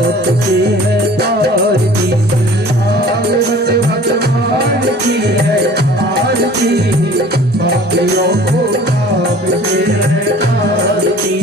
आपसे है आरती, भागवत भगवान की है आरती, पापियों को आपसे है आरती।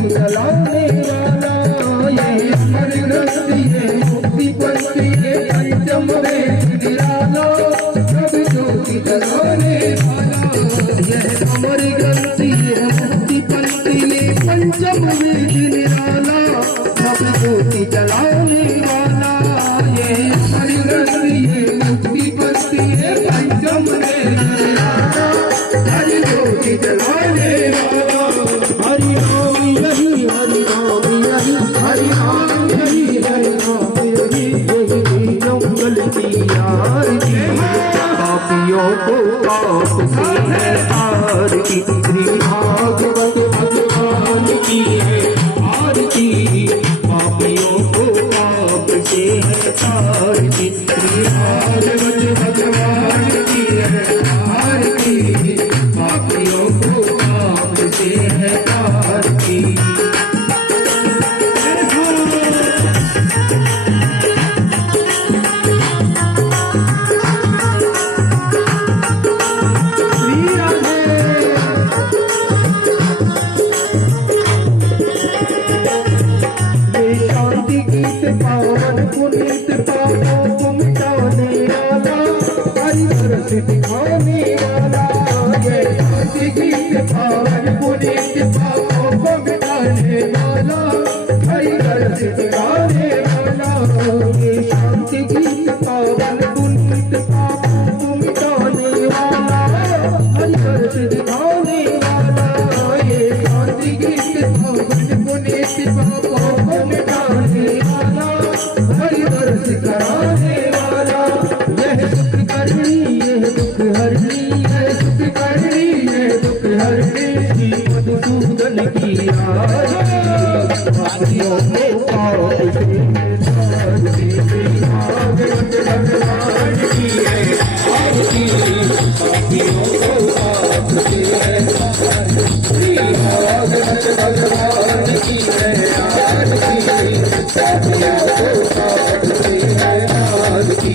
चलाने वाला ये अमर ग्रंथ है, मुक्ति पंथ है, पंचम वेद निराला, सब ज्योति जलाने वाला। यह अमर ग्रंथ है, मुक्ति पंथ है, पंचम वेद निराला, सब ज्योति जलाने वाला। ये अमर ग्रंथ है, मुक्ति पंथ है, पंचम वेद निराला, हर ज्योति जलाने वाला। हरि नाम यही, हरि नाम यही, हरि नाम यही, हरि नाम यही, यही जंगल की आरती, पापियों को पाप से है आरती। श्री भागवत भगवान की है आरती, पापियों को पाप से है आरती। श्री भागवत भगवान की है आरती, पापियों को पाप से है आरती। पावन पुनीत पापों को मिटाने वाला, हरि रस दिखाने वाला। ये शांति गीत पावन पुनीत पापों को मिटाने वाला, हरि रस दिखाने वाला। ये शांति गीत पावन पुनीत पापों को मिटाने वाला, हरि रस दिखाने वाला। ये शांति गीत पावन पुनीत पापों को मिटाने वाला, हरि दर्श कराने वाला। यह सुख करनी, यह दुख हरनी, यह सुख करनी, यह दुख हरनी, मधुसूदन की आरती, पापियों को पाप से आरती। भागवत भगवान की है आरती, पापियों को पाप से आरती। भागवत भगवान की है आरती, पापियों को पाप से आरती।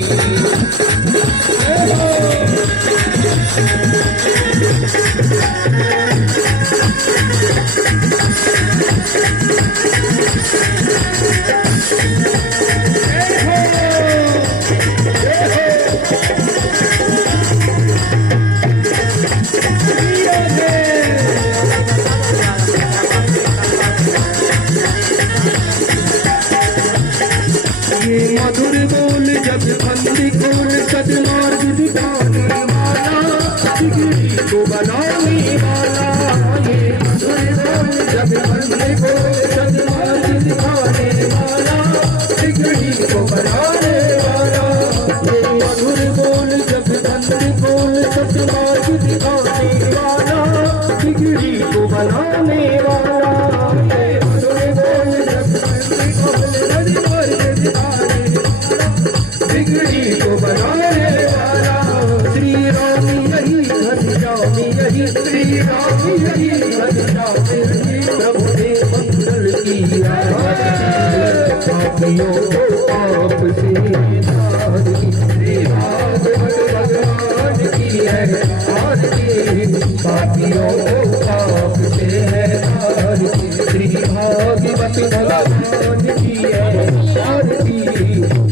ये मधुर बोल जब फंदी खोल, सदमार्ग दिखाने वाला, बिगड़ी को बनाने वाला। ये मधुर बोल जब फंदी खोल, सदमार्ग दिखाने वाला, बिगड़ी को बनाने वाला। ये मधुर बोल जब फंदी खोल, सदमार्ग दिखाने वाला, बिगड़ी को बनाने वाला। ये मधुर बोल जब फंदी खोल, सदमार्ग दिखाने, बिगड़ी को बनाने वाला। श्री राम यही, हरि राम यही, श्री राम यही, हरि राम यही, प्रभु ने मंगल की आरती, पापियों को पाप से आरती। श्री भागवत भगवान की है आरती, पापियों को पाप से है आरती। श्री भागवत भगवान की है आरती,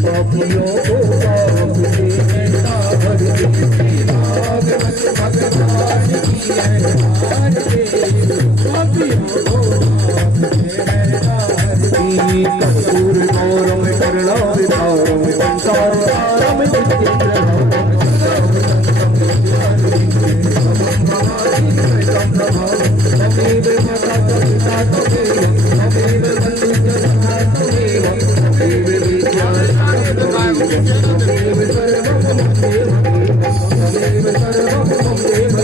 पापियों को पाप से है आरती। श्री भागवत भगवान की है आरती, पापियों को पाप से है आरती। कर्पूर गौरम करुणा विदारम संसार सारम नित्यं त्वमेव माता पिता त्वमेव त्वमेव बन्धुश्च सखा त्वमेव त्वमेव विद्याधरी त्वमेव सर्वं मम देव त्वमेव सर्वं मम देव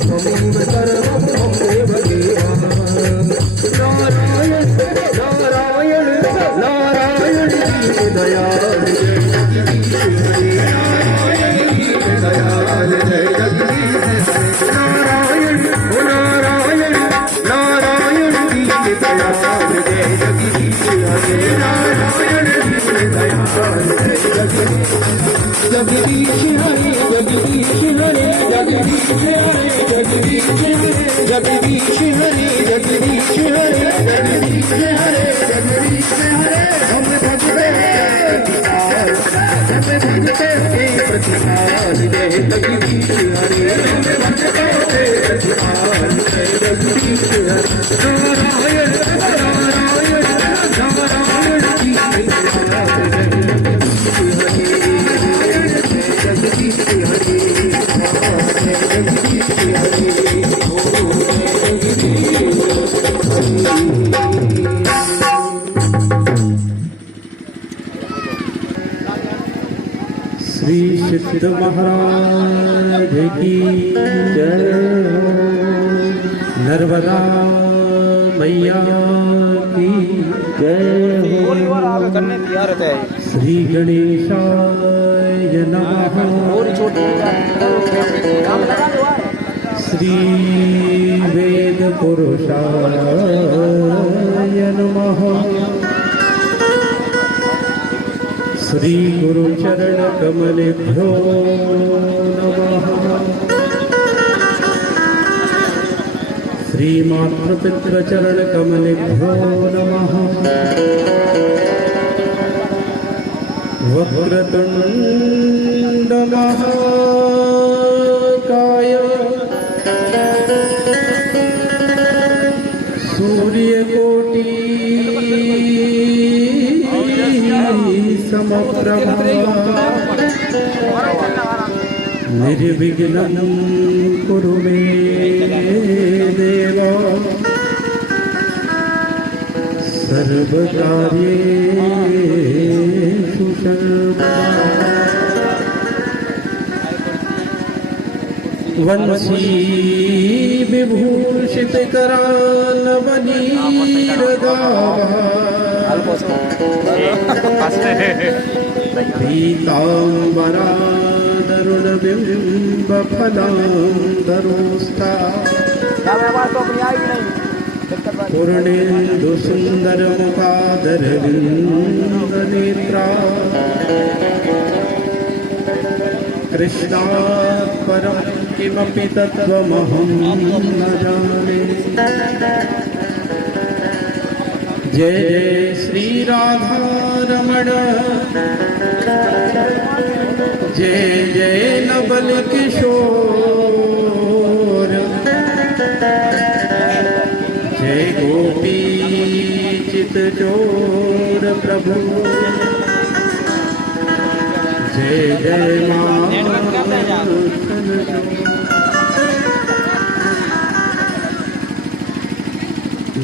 त्वमेव सर्वं मम देव नारायण नारायण नारायण दयाल दयाल जय जगदीश नारायण नारायण नारायण दयाल जय जगदीश नारायण दयाल जय जगदीश जगदीश हरे जगदीश हरे जगदीश हरे जगदीश हरे जगदीश हरे जगदीश हरे जगदीश हरे जगदीश हरे हम भजते प्रतिपाल जय जगदीश हरे हम भजते प्रतिपाल जय जगदीश हरे नारायण नारायण नारायण की जगदीश हरे श्री सिद्ध महाराज की जय हो नर्मदा मैया की जय हो श्री गणेशाय नमः श्री वेद पुरुषाय नमः श्री गुरु चरण कमलेभ्यो नमः श्री मातृपितृ चरण कमलेभ्यो नमः वक्रतुंड महाकाय सूर्यकोटि समप्रभा निर्विघ्नं कुरु मे देव सर्वकार्येषु सर्वदा वंशी विभूषित पीताम्बरादरुणबिम्बफलाम्बरोष्ठा पूर्णेन्दु सुन्दरमुखादरविन्दनेत्रा कृष्णात् परं किमपि तत्त्वमहं न जाने जय जय श्री राधारमण जय जय नवल किशोर जय गोपी चित चोर प्रभु जय जय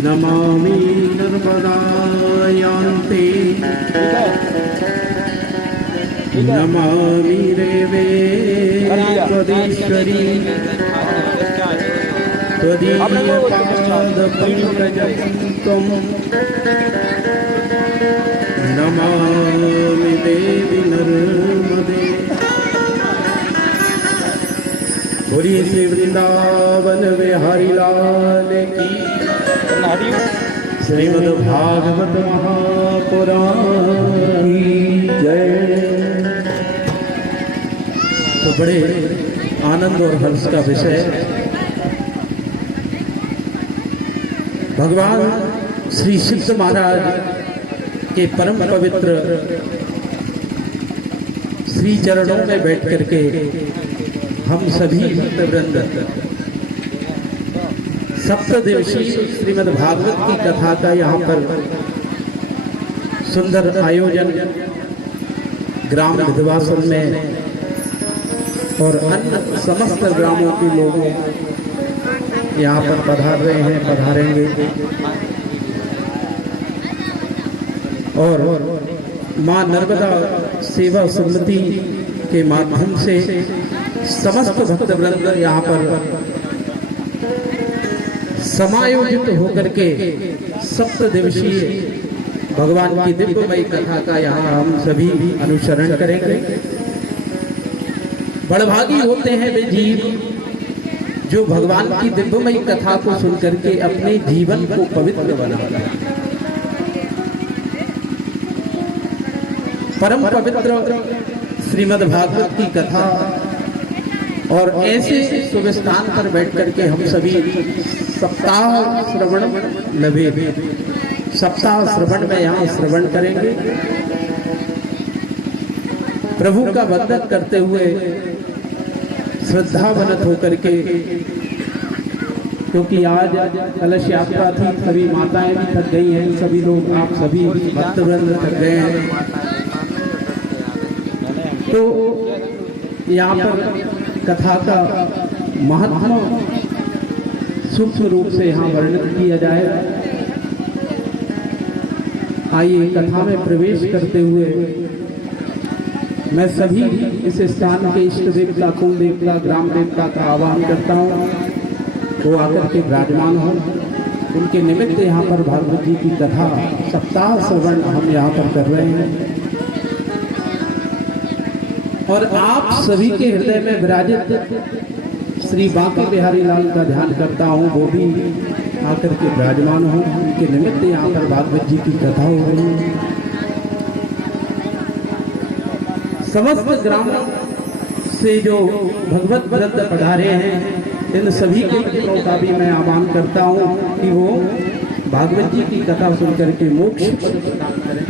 नमामि नर्मदायान्ते नमामि रेवे त्वदीश्वरी त्वदीयपादपङ्कजं त्वं नमामि देवी नर्मदे बोलिए श्री वृंदावन बिहारी लाल की श्रीमद् भागवत महापुराण की जय। तो बड़े आनंद और हर्ष का विषय भगवान श्री सिद्ध महाराज के परम पवित्र श्री चरणों में बैठ करके हम सभी भक्तवृंद सप्तदिवसीय श्रीमद् भागवत की कथा का यहाँ पर सुंदर आयोजन ग्राम विधवासन में और अन्य समस्त ग्रामों के लोगों यहाँ पर पधार रहे हैं, पधारेंगे। और माँ नर्मदा सेवा समिति के माध्यम से समस्त भक्तवृंद यहाँ पर समायोजित होकर के 7 दिवसीय भगवान की दिव्यमयी कथा का यहाँ हम सभी अनुसरण करेंगे। बड़भागी होते हैं वे जीव जो भगवान की दिव्यमयी कथा को सुनकर के अपने जीवन को पवित्र बनाते हैं। परम पवित्र श्रीमद् भागवत की कथा और ऐसे शुभ स्थान पर बैठ करके हम सभी सप्ताह श्रवण लभे, सप्ताह श्रवण में यहाँ श्रवण करेंगे। प्रभु का वंदन करते हुए श्रद्धावनत होकर के, क्योंकि आज कलश यात्रा थी, सभी माताएं भी थक गई हैं, सभी लोग, आप सभी भक्तवृंद थक गए हैं। तो यहाँ पर कथा का महत्व सूक्ष्म रूप से यहाँ वर्णित किया जाए। आइए कथा में प्रवेश करते हुए मैं सभी इस स्थान के इष्ट देवता, कुल देवता, ग्राम देवता का आह्वान करता हूँ, वो आकर के विराजमान हो। उनके निमित्त यहाँ पर भागवत जी की कथा सप्ताह श्रवण हम यहाँ पर कर रहे हैं। और आप सभी के हृदय में विराजित श्री बांके बिहारी लाल का ध्यान करता हूँ, वो भी आकर के विराजमान हो। उनके निमित्त यहाँ पर भागवत जी की कथा हो रही है। समस्त ग्राम से जो भगवत वृंद पधारे हैं, इन सभी के मित्रों का भी मैं आह्वान करता हूँ कि वो भागवत जी की कथा सुनकर के मोक्ष प्रदान करें।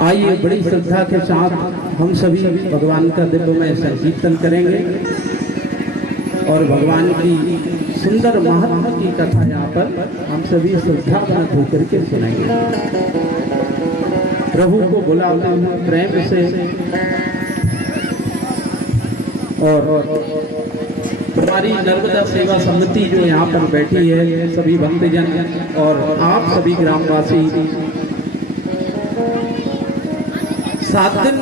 आइए बड़ी श्रद्धा के साथ हम सभी भगवान का दिव्यमय संकीर्तन करेंगे और भगवान की सुंदर महात्मा की कथा यहाँ पर हम सभी श्रद्धावनत होकर के सुनेंगे। प्रभु को बुलाते हुए प्रेम से और हमारी नर्मदा सेवा समिति जो यहाँ पर बैठी है, सभी भक्तजन और आप सभी ग्रामवासी 7 दिन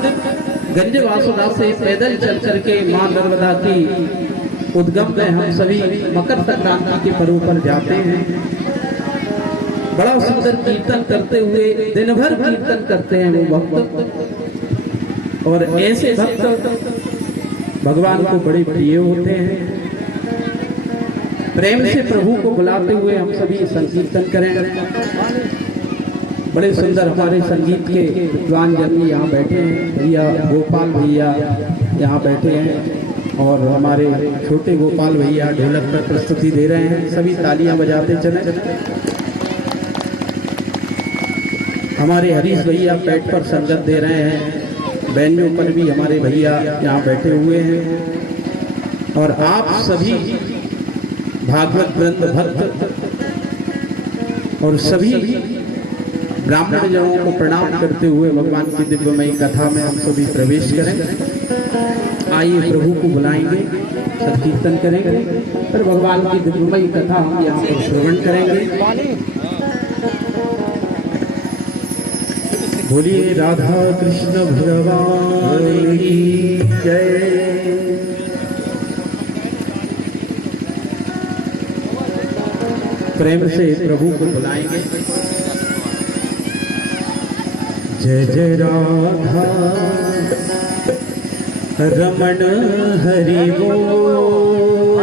गंज वासुदा से पैदल चल करके माँ नर्मदा की उद्गम में हम सभी मकर संक्रांति के पर्व पर जाते हैं। बड़ा सुंदर कीर्तन करते हुए दिन भर कीर्तन करते हैं वो भक्त, और ऐसे भक्त भगवान को बड़े प्रिय होते हैं। प्रेम से प्रभु को बुलाते हुए हम सभी संकीर्तन करें। बड़े सुंदर हमारे संगीत के विद्वान जन यहाँ बैठे हैं, भैया गोपाल भैया यहाँ बैठे हैं और हमारे छोटे गोपाल भैया ढोलक पर प्रस्तुति दे रहे हैं। सभी तालियां बजाते चले। हमारे हरीश भैया पेट पर संगत दे रहे हैं, बैंजों पर भी हमारे भैया यहाँ बैठे हुए हैं। और आप सभी भागवत वृंद भक्त और सभी ब्राह्मण जनों को प्रणाम करते हुए भगवान की दिव्यमयी कथा में हम सभी प्रवेश करें। आइए प्रभु को बुलाएंगे, संकीर्तन करेंगे, फिर भगवान की दिव्यमयी कथा हम यहाँ पर श्रवण करेंगे। बोलिए राधा कृष्ण भगवान की जय। प्रेम से प्रभु को बुलाएंगे। जय जय राधा रमण हरि बोल,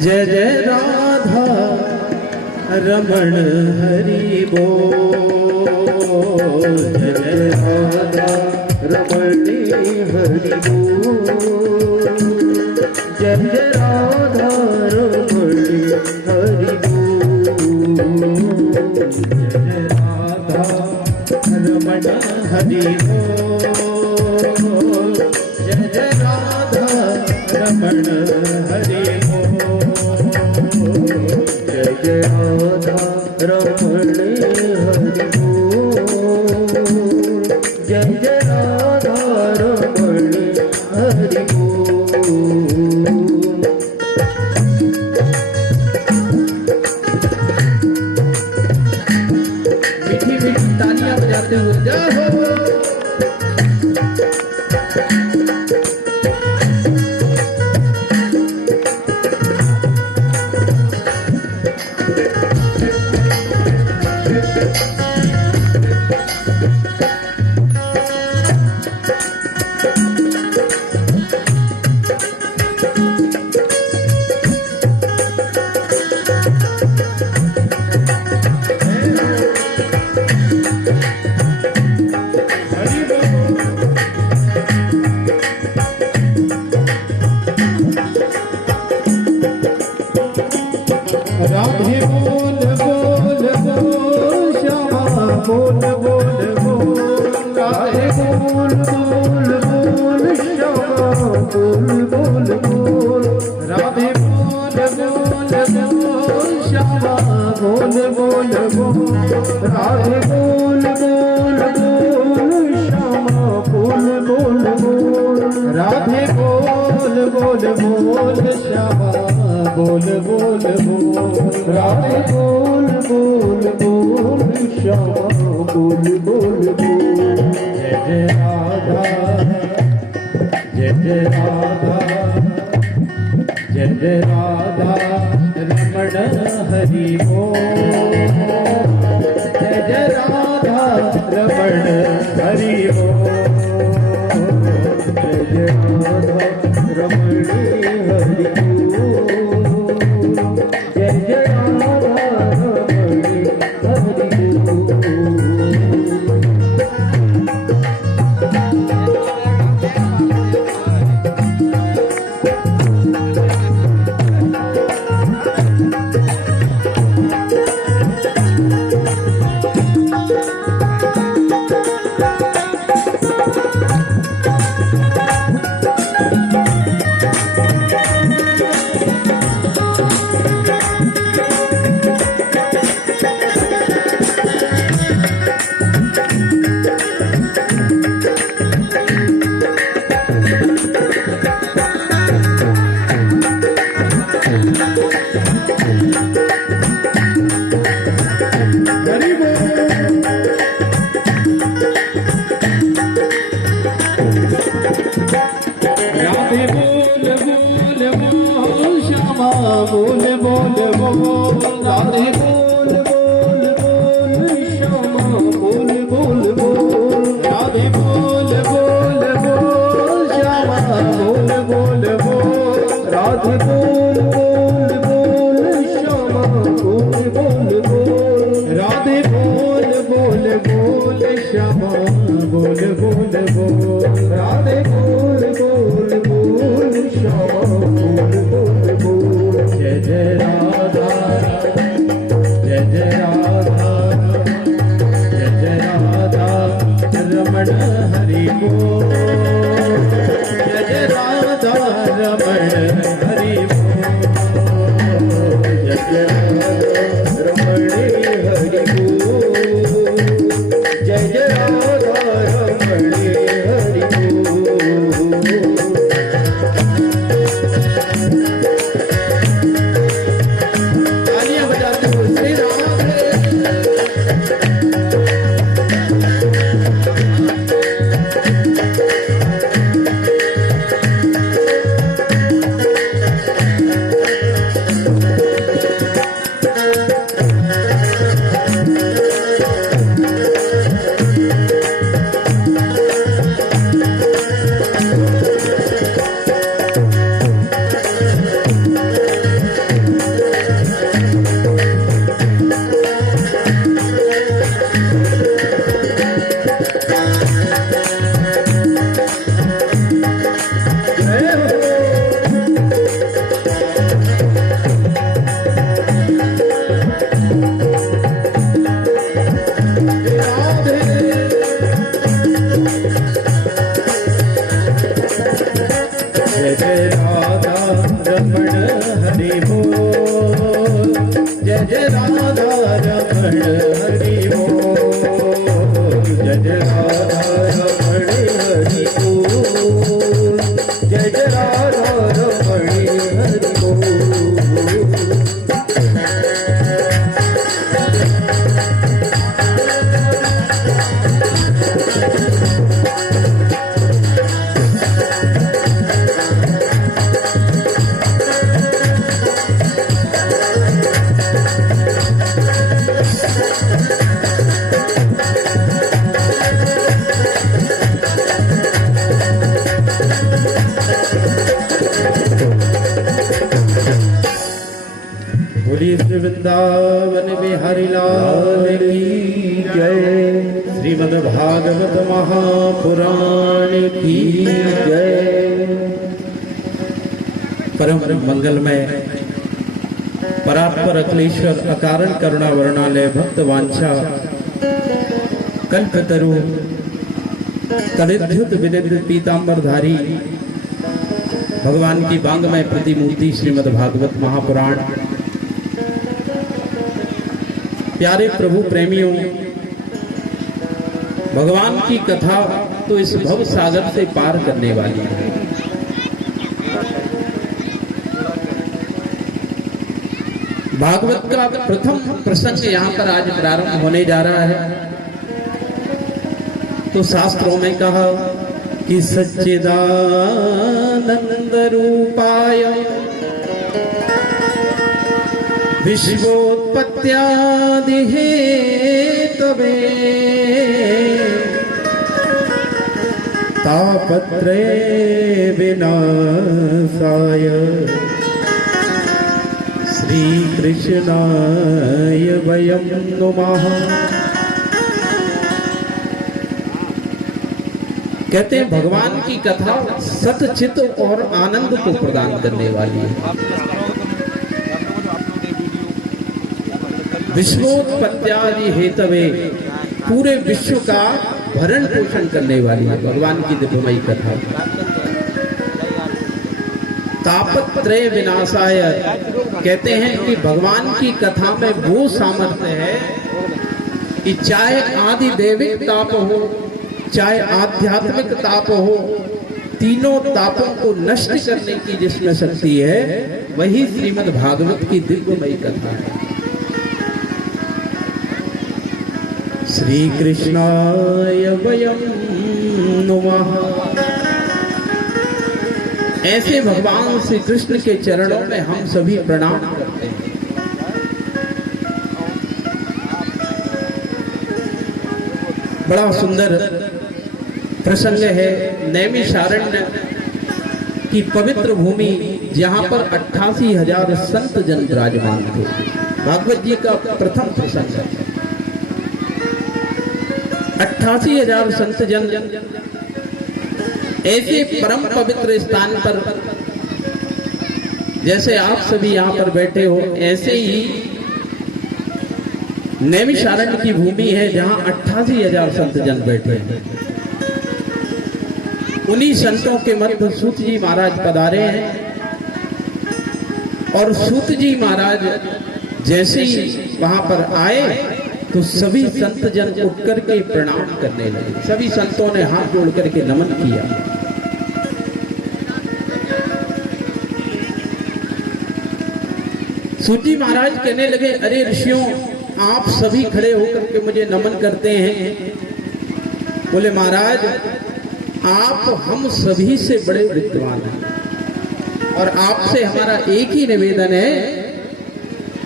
जय जय राधा रमण हरि बोल, जय जय राधा रमण हरि बोल, जय जय राधा रमण हरि बोल, जय रमण हरि बोल, जय जय राधा रमण हरि बोल, जय जय राधा रमण हरि बोल, जय जय राधा रमण हरि बोल। मीठी मीठी तालियां बजाते हुए जय हो। राधे बोल बोल बोल श्यामा बोल बोल बोल राधे बोल बोल बोल श्यामा बोल बोल बोल राधे बोल बोल बोल श्यामा बोल बोल बोल राधे बोल बोल बोल श्यामा बोल बोल बोल राधे बोल बोल बोल श्यामा बोल बोल बोल राधे बोल बोल बोल श्यामा बोल बोल बोल जय जय राधा जय जय राधा जय जय राधा रमण हरि बोल जय जय राधा रमण हरि बोल जय जय राधा रमण हरि बोल जय जय राधा रमण हरि बोल राधे बोल बोल बोल श्यामा बोल बोल बोल राधे बोल बोल बोल श्यामा बोल बोल बोल राधे बोल बोल बोल श्यामा बोल बोल बोल राधे बोल बोल बोल श्यामा बोल बोल बोल राधे बोल बोल बोल श्यामा बोल बोल बोल राधे बोल बोल बोल श्यामा बोल बोल बोल जय जय राधा जय जय राधा जय जय राधा रमण हरि बोल जय जय राधा रमण हरि बोल जय जय राधा रमण हरि बोल जय जय राधा रमण हरि बोल तालियां बजाते हुए श्री राधे। जय जय राधा रमण हरि बोल जय जय राधा रमण हरि बोल जय जय राधा रमण हरि बोल जय जय वृंदावन बिहारी लाल की जय। श्रीमद् भागवत महापुराण की जय। परम मंगलमय परात्पर अखिलेश्वर अकारण करुणा वर्णालय भक्त वांछा कल्पतरु कलिद्युत विनिद्र पीतांबरधारी भगवान की वांगमय प्रतिमूर्ति श्रीमद् भागवत महापुराण। प्यारे प्रभु प्रेमियों, भगवान की कथा तो इस भव सागर से पार करने वाली है। भागवत का प्रथम प्रसंग यहाँ पर आज प्रारंभ होने जा रहा है। तो शास्त्रों में कहा कि सच्चिदानंद रूपाय विश्वोत्पत्त्यादि हेतवे तापत्रय विनाशाय श्री कृष्णाय वयं नुमः। कहते हैं भगवान की कथा सतचित और आनंद को प्रदान करने वाली है। विश्वोत्पत्त्यादि हेतवे, पूरे विश्व का भरण पोषण करने वाली है भगवान की दिव्यमयी कथा। तापत्रय विनाशाय, कहते हैं कि भगवान की कथा में वो सामर्थ्य है कि चाहे आदि दैविक ताप हो, चाहे आध्यात्मिक ताप हो, तीनों तापों को नष्ट करने की जिसमें शक्ति है, वही श्रीमद् भागवत की दिव्यमयी कथा है। श्री कृष्णाय वयं नुमः। ऐसे भगवान श्री कृष्ण के चरणों में हम सभी प्रणाम करते हैं। बड़ा सुंदर प्रसंग है। नैमिषारण्य की पवित्र भूमि, जहां पर 88,000 संत जन विराजमान थे। भागवत जी का प्रथम प्रसंग है। 88,000 संत जन ऐसे परम पवित्र स्थान पर, जैसे आप सभी यहाँ पर बैठे हो, ऐसे ही नैमिषारण्य की भूमि है जहां 88,000 संत जन बैठे हैं। उन्हीं संतों के मध्य सूत जी महाराज पधारे हैं और सूत जी महाराज जैसे ही वहां पर आए तो सभी संत जन उठ करके प्रणाम करने लगे। सभी संतों ने हाथ जोड़ करके नमन किया। सूत जी महाराज कहने लगे, अरे ऋषियों, आप सभी खड़े होकर के मुझे नमन करते हैं। बोले महाराज, आप हम सभी से बड़े विद्वान हैं और आपसे हमारा एक ही निवेदन है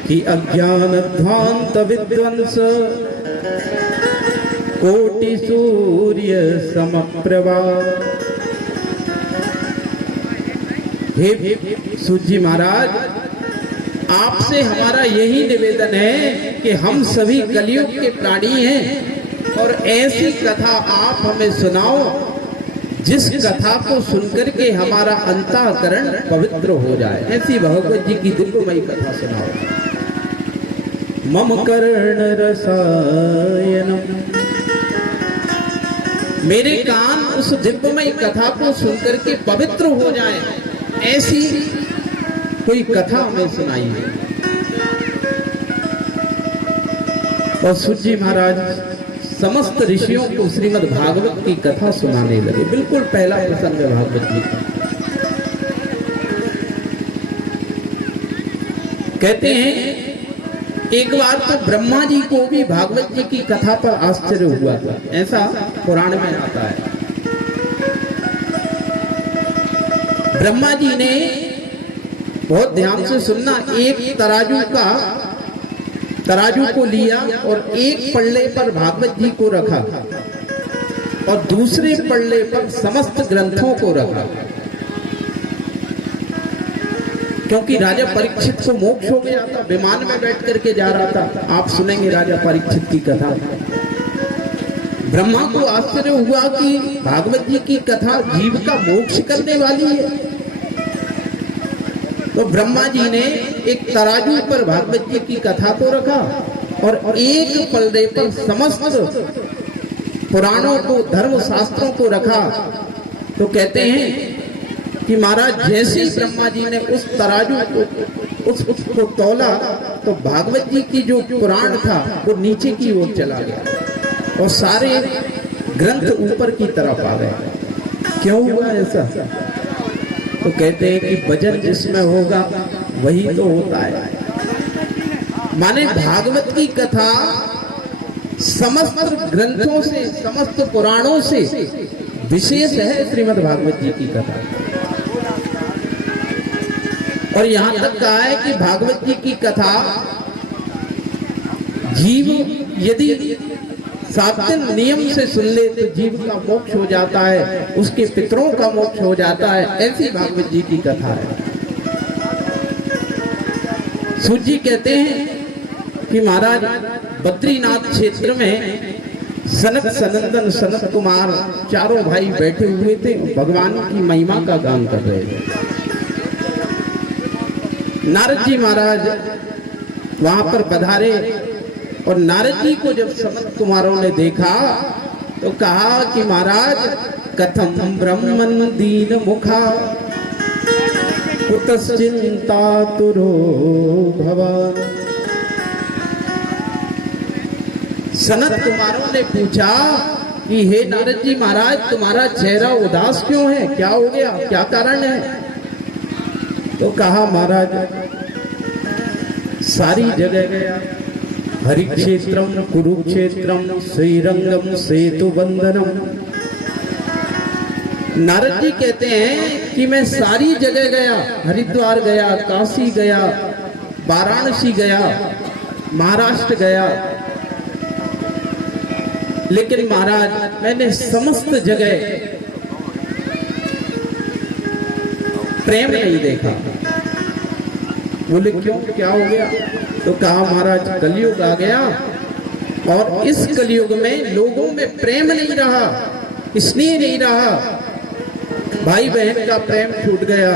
कि अज्ञान ध्वांत विध्वंस कोटि सूर्य समप्रभा। हे सूत जी महाराज, आपसे हमारा यही निवेदन है कि हम सभी कलयुग के प्राणी हैं और ऐसी कथा आप हमें सुनाओ जिस कथा को सुनकर के हमारा अंतःकरण पवित्र हो जाए। ऐसी भगवत जी की दिव्यमयी कथा सुनाओ। मम कर्ण रसायनम, मेरे कान उस दिव्यमयी कथा को सुनकर के पवित्र हो जाए, ऐसी कोई कथा हमें सुनाइए। और सूत जी महाराज समस्त ऋषियों को श्रीमद् भागवत की कथा सुनाने लगे। बिल्कुल पहला प्रसंग है भागवत जी का। कहते हैं एक बार तो ब्रह्मा जी को भी भागवत जी की कथा पर आश्चर्य हुआ था, ऐसा पुराण में आता है। ब्रह्मा जी ने बहुत ध्यान से सुनना, एक तराजू को लिया और एक पल्ले पर भागवत जी को रखा और दूसरे पल्ले पर समस्त ग्रंथों को रखा। क्योंकि राजा परीक्षित को मोक्ष हो गया था, विमान में बैठ करके जा रहा था। आप सुनेंगे राजा परीक्षित की कथा। ब्रह्मा को आश्चर्य हुआ कि भागवत जी की कथा जीव का मोक्ष करने वाली है। तो ब्रह्मा जी ने एक तराजू पर भागवत जी की कथा तो रखा और एक पलड़े पर समस्त पुराणों को, धर्म शास्त्रों को रखा। तो कहते हैं कि महाराज जैसे ही ब्रह्मा जी ने उस तराजू को उसको तौला तो भागवत जी की जो पुराण था वो नीचे की ओर चला गया और सारे ग्रंथ ऊपर की तरफ आ गए। क्यों हुआ ऐसा? तो कहते हैं कि वजन जिसमें होगा वही तो होता है। माने भागवत की कथा समस्त ग्रंथों से, समस्त पुराणों से विशेष है श्रीमद् भागवत जी की कथा। और यहां तक कहा है कि भागवत जी की कथा जीव यदि सात्विक नियम से सुन ले तो जीव का मोक्ष हो जाता है, उसके पितरों का मोक्ष हो जाता है। ऐसी भागवत जी की कथा है। सूत जी कहते हैं कि महाराज बद्रीनाथ क्षेत्र में सनत सनंदन सनत कुमार चारों भाई बैठे हुए थे, भगवान की महिमा का गान कर रहे थे। नारद जी महाराज वहां पर पधारे और नारद जी को जब सनत कुमारों ने देखा तो कहा कि महाराज कथम ब्रह्मन दीन मुखा कुतश्चिंता तुरो भवान। सनत कुमारों ने पूछा कि हे नारद जी महाराज तुम्हारा चेहरा उदास क्यों है, क्या हो गया, क्या कारण है? तो कहा महाराज सारी जगह गया, हरिक्षेत्रम कुरुक्षेत्रम श्रीरंगम सेतु बंधनम। नारद जी कहते हैं कि मैं सारी जगह गया, हरिद्वार गया, काशी गया, वाराणसी गया, महाराष्ट्र गया, लेकिन महाराज मैंने समस्त जगह प्रेम नहीं देखा। बोले क्यों, क्या हो गया? तो कहा महाराज कलयुग आ गया और इस कलयुग में लोगों में प्रेम नहीं रहा, स्नेह नहीं रहा, भाई बहन का प्रेम छूट गया,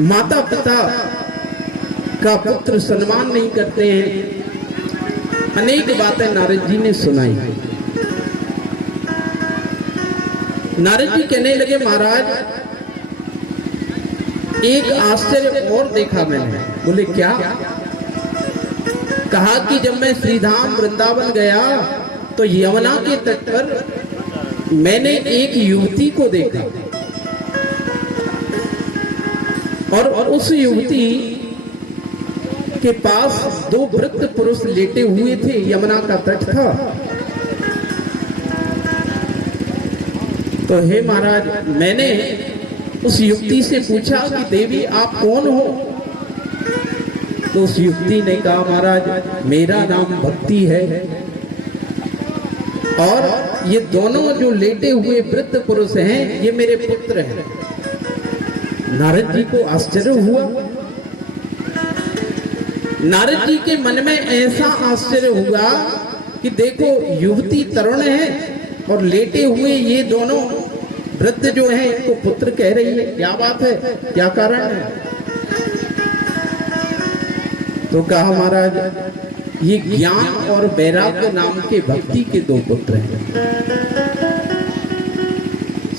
माता पिता का पुत्र सम्मान नहीं करते हैं। अनेक बातें नारद जी ने सुनाई। नारद जी कहने लगे महाराज एक आश्चर्य और देखा मैंने। बोले क्या? कहा कि जब मैं श्रीधाम वृंदावन गया तो यमुना के तट पर मैंने एक युवती को देखा और उस युवती के पास दो वृद्ध पुरुष लेटे हुए थे, यमुना का तट था। तो हे महाराज मैंने उस युवती से पूछा कि देवी आप कौन हो? तो उस युवती ने कहा महाराज मेरा नाम भक्ति है और ये दोनों जो लेटे हुए वृद्ध पुरुष हैं ये मेरे पुत्र हैं। नारद जी को आश्चर्य हुआ। नारद जी के मन में ऐसा आश्चर्य हुआ कि देखो युवती तरुण है और लेटे हुए ये दोनों वृद्ध जो हैं इनको पुत्र कह रही है, क्या बात है, क्या कारण है? तो कहा महाराज ये ज्ञान और वैराग्य नाम के भक्ति के दो पुत्र हैं।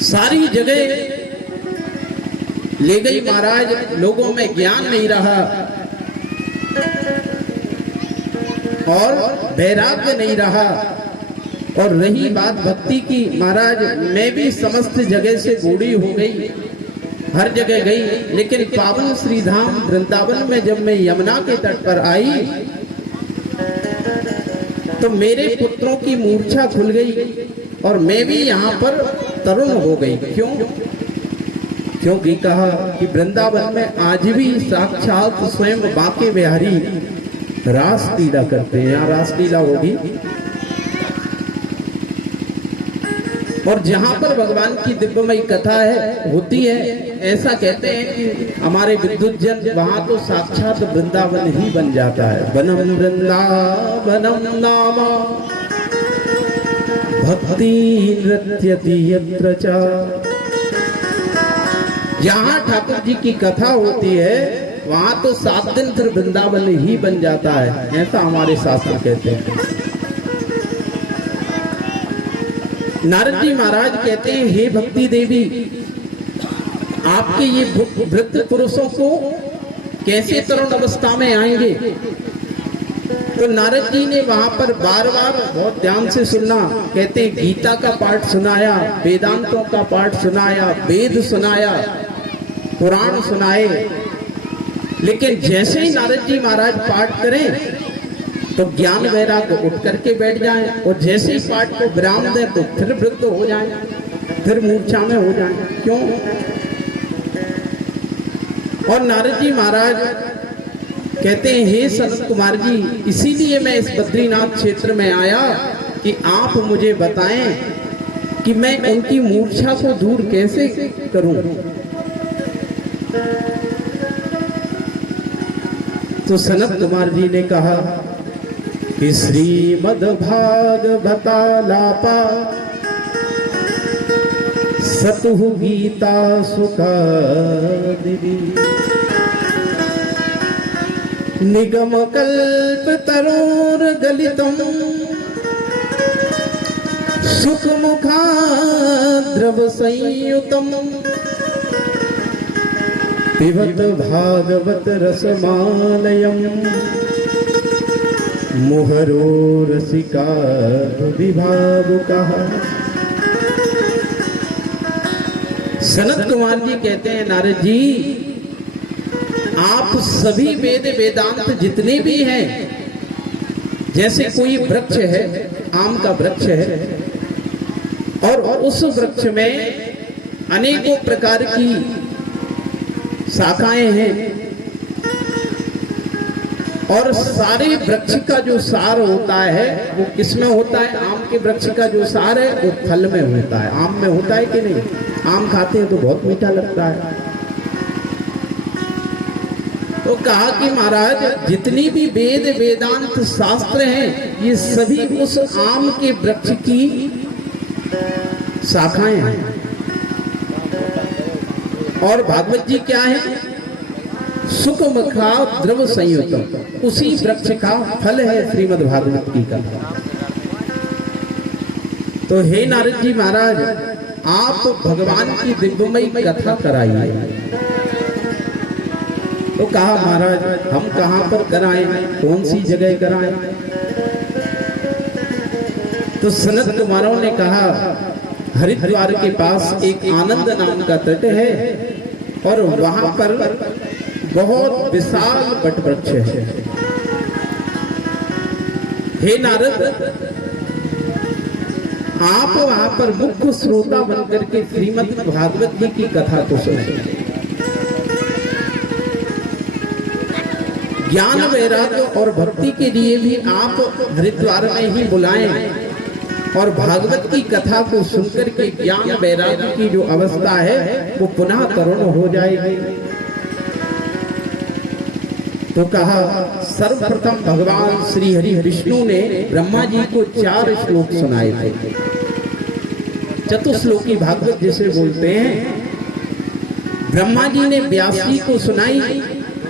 सारी जगह ले गई महाराज, लोगों में ज्ञान नहीं रहा और वैराग्य नहीं रहा। और रही बात भक्ति की, महाराज मैं भी समस्त जगह से बूढ़ी हो गई, हर जगह गई, लेकिन पावन श्रीधाम वृंदावन में जब मैं यमुना के तट पर आई तो मेरे पुत्रों की मूर्छा खुल गई और मैं भी यहाँ पर तरुण हो गई। क्यों? क्योंकि कहा कि वृंदावन में आज भी साक्षात स्वयं बांके बिहारी रास लीला करते हैं। यहाँ रास लीला होगी और जहाँ पर भगवान की दिव्यमयी कथा है होती है, ऐसा कहते हैं कि हमारे विद्युत जन वहां तो साक्षात वृंदावन ही बन जाता है। वनम वृंदावनम नाम भक्ति नृत्यति यत्र च। जहाँ ठाकुर जी की कथा होती है वहां तो 7 दिन फिर वृंदावन ही बन जाता है, ऐसा हमारे शास्त्र कहते हैं। नारद जी महाराज कहते हैं, हे भक्ति देवी, आपके ये वृद्ध पुरुषों को कैसे तरुण अवस्था में आएंगे? तो नारद जी ने वहां पर बार बार बहुत ध्यान से सुनना, कहते हैं गीता का पाठ सुनाया, वेदांतों का पाठ सुनाया, वेद सुनाया, पुराण सुनाए, लेकिन जैसे ही नारद जी महाराज पाठ करें तो ज्ञान वैराग्य उठ करके बैठ जाएं, और जैसे ही पाठ को विराम दें तो फिर वृद्ध हो जाएं, फिर मूर्छा में हो जाएं। क्यों? और नारद जी महाराज कहते हैं, हे सनत कुमार जी, इसीलिए मैं इस बद्रीनाथ क्षेत्र में आया कि आप मुझे बताएं कि मैं उनकी मूर्छा को दूर कैसे करूं। तो सनत कुमार जी ने कहा कि श्रीमद् भागवतालापा सतु गीता सुखादिनी निगम कल्प तरोर गलितम सुख मुखाद्रव संयुतम पिबत भागवत रसमालयम मुहरो रसिका विभावुकः। सनत कुमार जी कहते हैं, नारद जी, आप सभी वेद वेदांत जितने भी हैं, जैसे कोई वृक्ष है, आम का वृक्ष है, और उस वृक्ष में अनेकों प्रकार की शाखाएं हैं, और सारे वृक्ष का जो सार होता है वो किसमें होता है? आम के वृक्ष का जो सार है वो फल में होता है। आम में होता है कि नहीं? आम खाते हैं तो बहुत मीठा लगता है। तो कहा कि महाराज, जितनी भी वेद वेदांत शास्त्र हैं ये सभी उस आम के वृक्ष की शाखाएं हैं। और भागवत जी क्या है? सुख मुखा द्रव संयुक्त, उसी वृक्ष का फल है श्रीमद् भागवत की कथा। तो हे नारद जी महाराज, आप भगवान की दिव्यमयी कथा कराइए। तो कहा, महाराज हम कहां पर कराएं, कौन सी जगह कराएं? तो सनत कुमारों ने कहा, हरिद्वार के पास एक आनंद नाम का तट है, और वहां पर बहुत विशाल वट वृक्ष है। हे नारद, आप वहां पर मुख्य श्रोता बनकर के श्रीमद् भागवत जी की कथा को सुने। ज्ञान वैराग्य और भक्ति के लिए भी आप हरिद्वार में ही बुलाएं, और भागवत की कथा को सुनकर के ज्ञान वैराग्य की जो अवस्था है वो पुनः तरुण हो जाएगी। तो कहा, सर्वप्रथम भगवान श्री हरि विष्णु ने ब्रह्मा जी को 4 श्लोक सुनाए थे। चतुश्लोकी भागवत जिसे बोलते हैं। ब्रह्मा जी ने व्यास जी को सुनाई,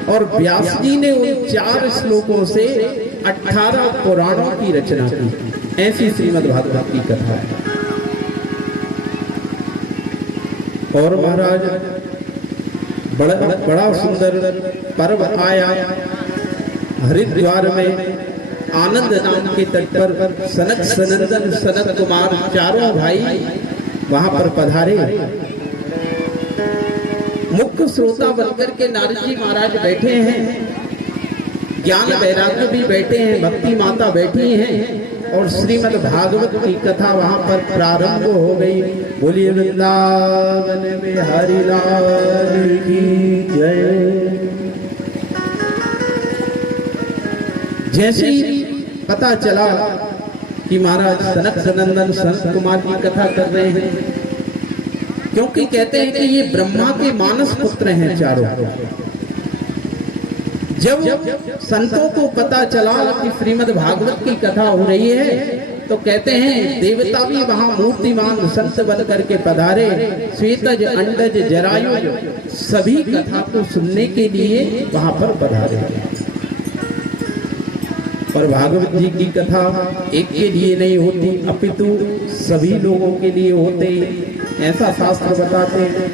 और व्यास जी ने उन 4 श्लोकों से 18 पुराणों की रचना की। ऐसी श्रीमद् भागवत की कथा है। और महाराज बड़ा सुंदर पर्व आया हरिद्वार में। आनंद नाम के तट पर सनक सनंदन सनत कुमार चारों भाई वहां पर पधारे। मुख्य श्रोता बनकर के नारद जी महाराज बैठे हैं, ज्ञान वैराग्य भी बैठे हैं, भक्ति माता बैठी हैं, और श्रीमद् भागवत की कथा वहां पर प्रारंभ हो गई। बोलिए वृंदावन बिहारी लाल की जय। जैसे ही पता चला कि महाराज सनक सनंदन संत कुमार की कथा कर रहे हैं, क्योंकि कहते हैं कि ये ब्रह्मा के मानस पुत्र हैं चारों। जब संतों को पता चला कि श्रीमद् भागवत की कथा हो रही है, तो कहते हैं देवता भी वहां मूर्तिमान संत बन करके पधारे। श्वेतज अंडज जरायुज सभी कथा को सुनने के लिए वहां पर पधारे। पर भागवत जी की कथा एक के लिए नहीं होती, अपितु सभी लोगों के लिए होते, ऐसा शास्त्र बताते हैं।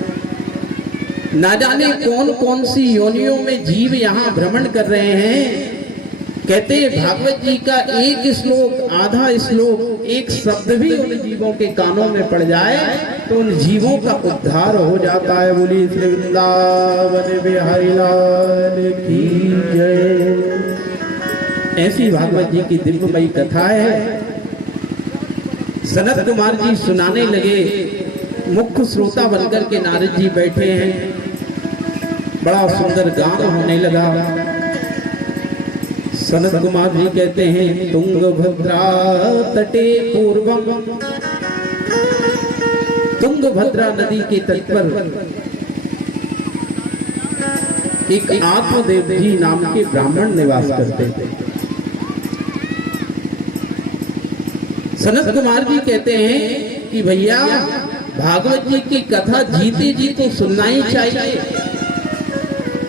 ना जाने कौन कौन सी योनियों में जीव यहाँ भ्रमण कर रहे हैं। कहते हैं भागवत जी का एक श्लोक, आधा श्लोक, एक शब्द भी उन जीवों के कानों में पड़ जाए तो उन जीवों का उद्धार हो जाता है। बोली श्री वृंदावन बिहारी लाल की जय। ऐसी भागवत जी की दिव्यमयी कथा है। सनत कुमार जी सुनाने लगे, मुख्य श्रोता बनकर के नारद जी बैठे हैं। बड़ा सुंदर गान होने लगा। सनत कुमार जी कहते हैं, तुंगभद्रा तटे पूर्वम, तुंगभद्रा नदी के तट पर एक आत्मदेव जी नाम के ब्राह्मण निवास करते थे। सनत कुमार जी कहते हैं कि भैया भागवत जी की कथा जीते जी तो सुनना ही चाहिए।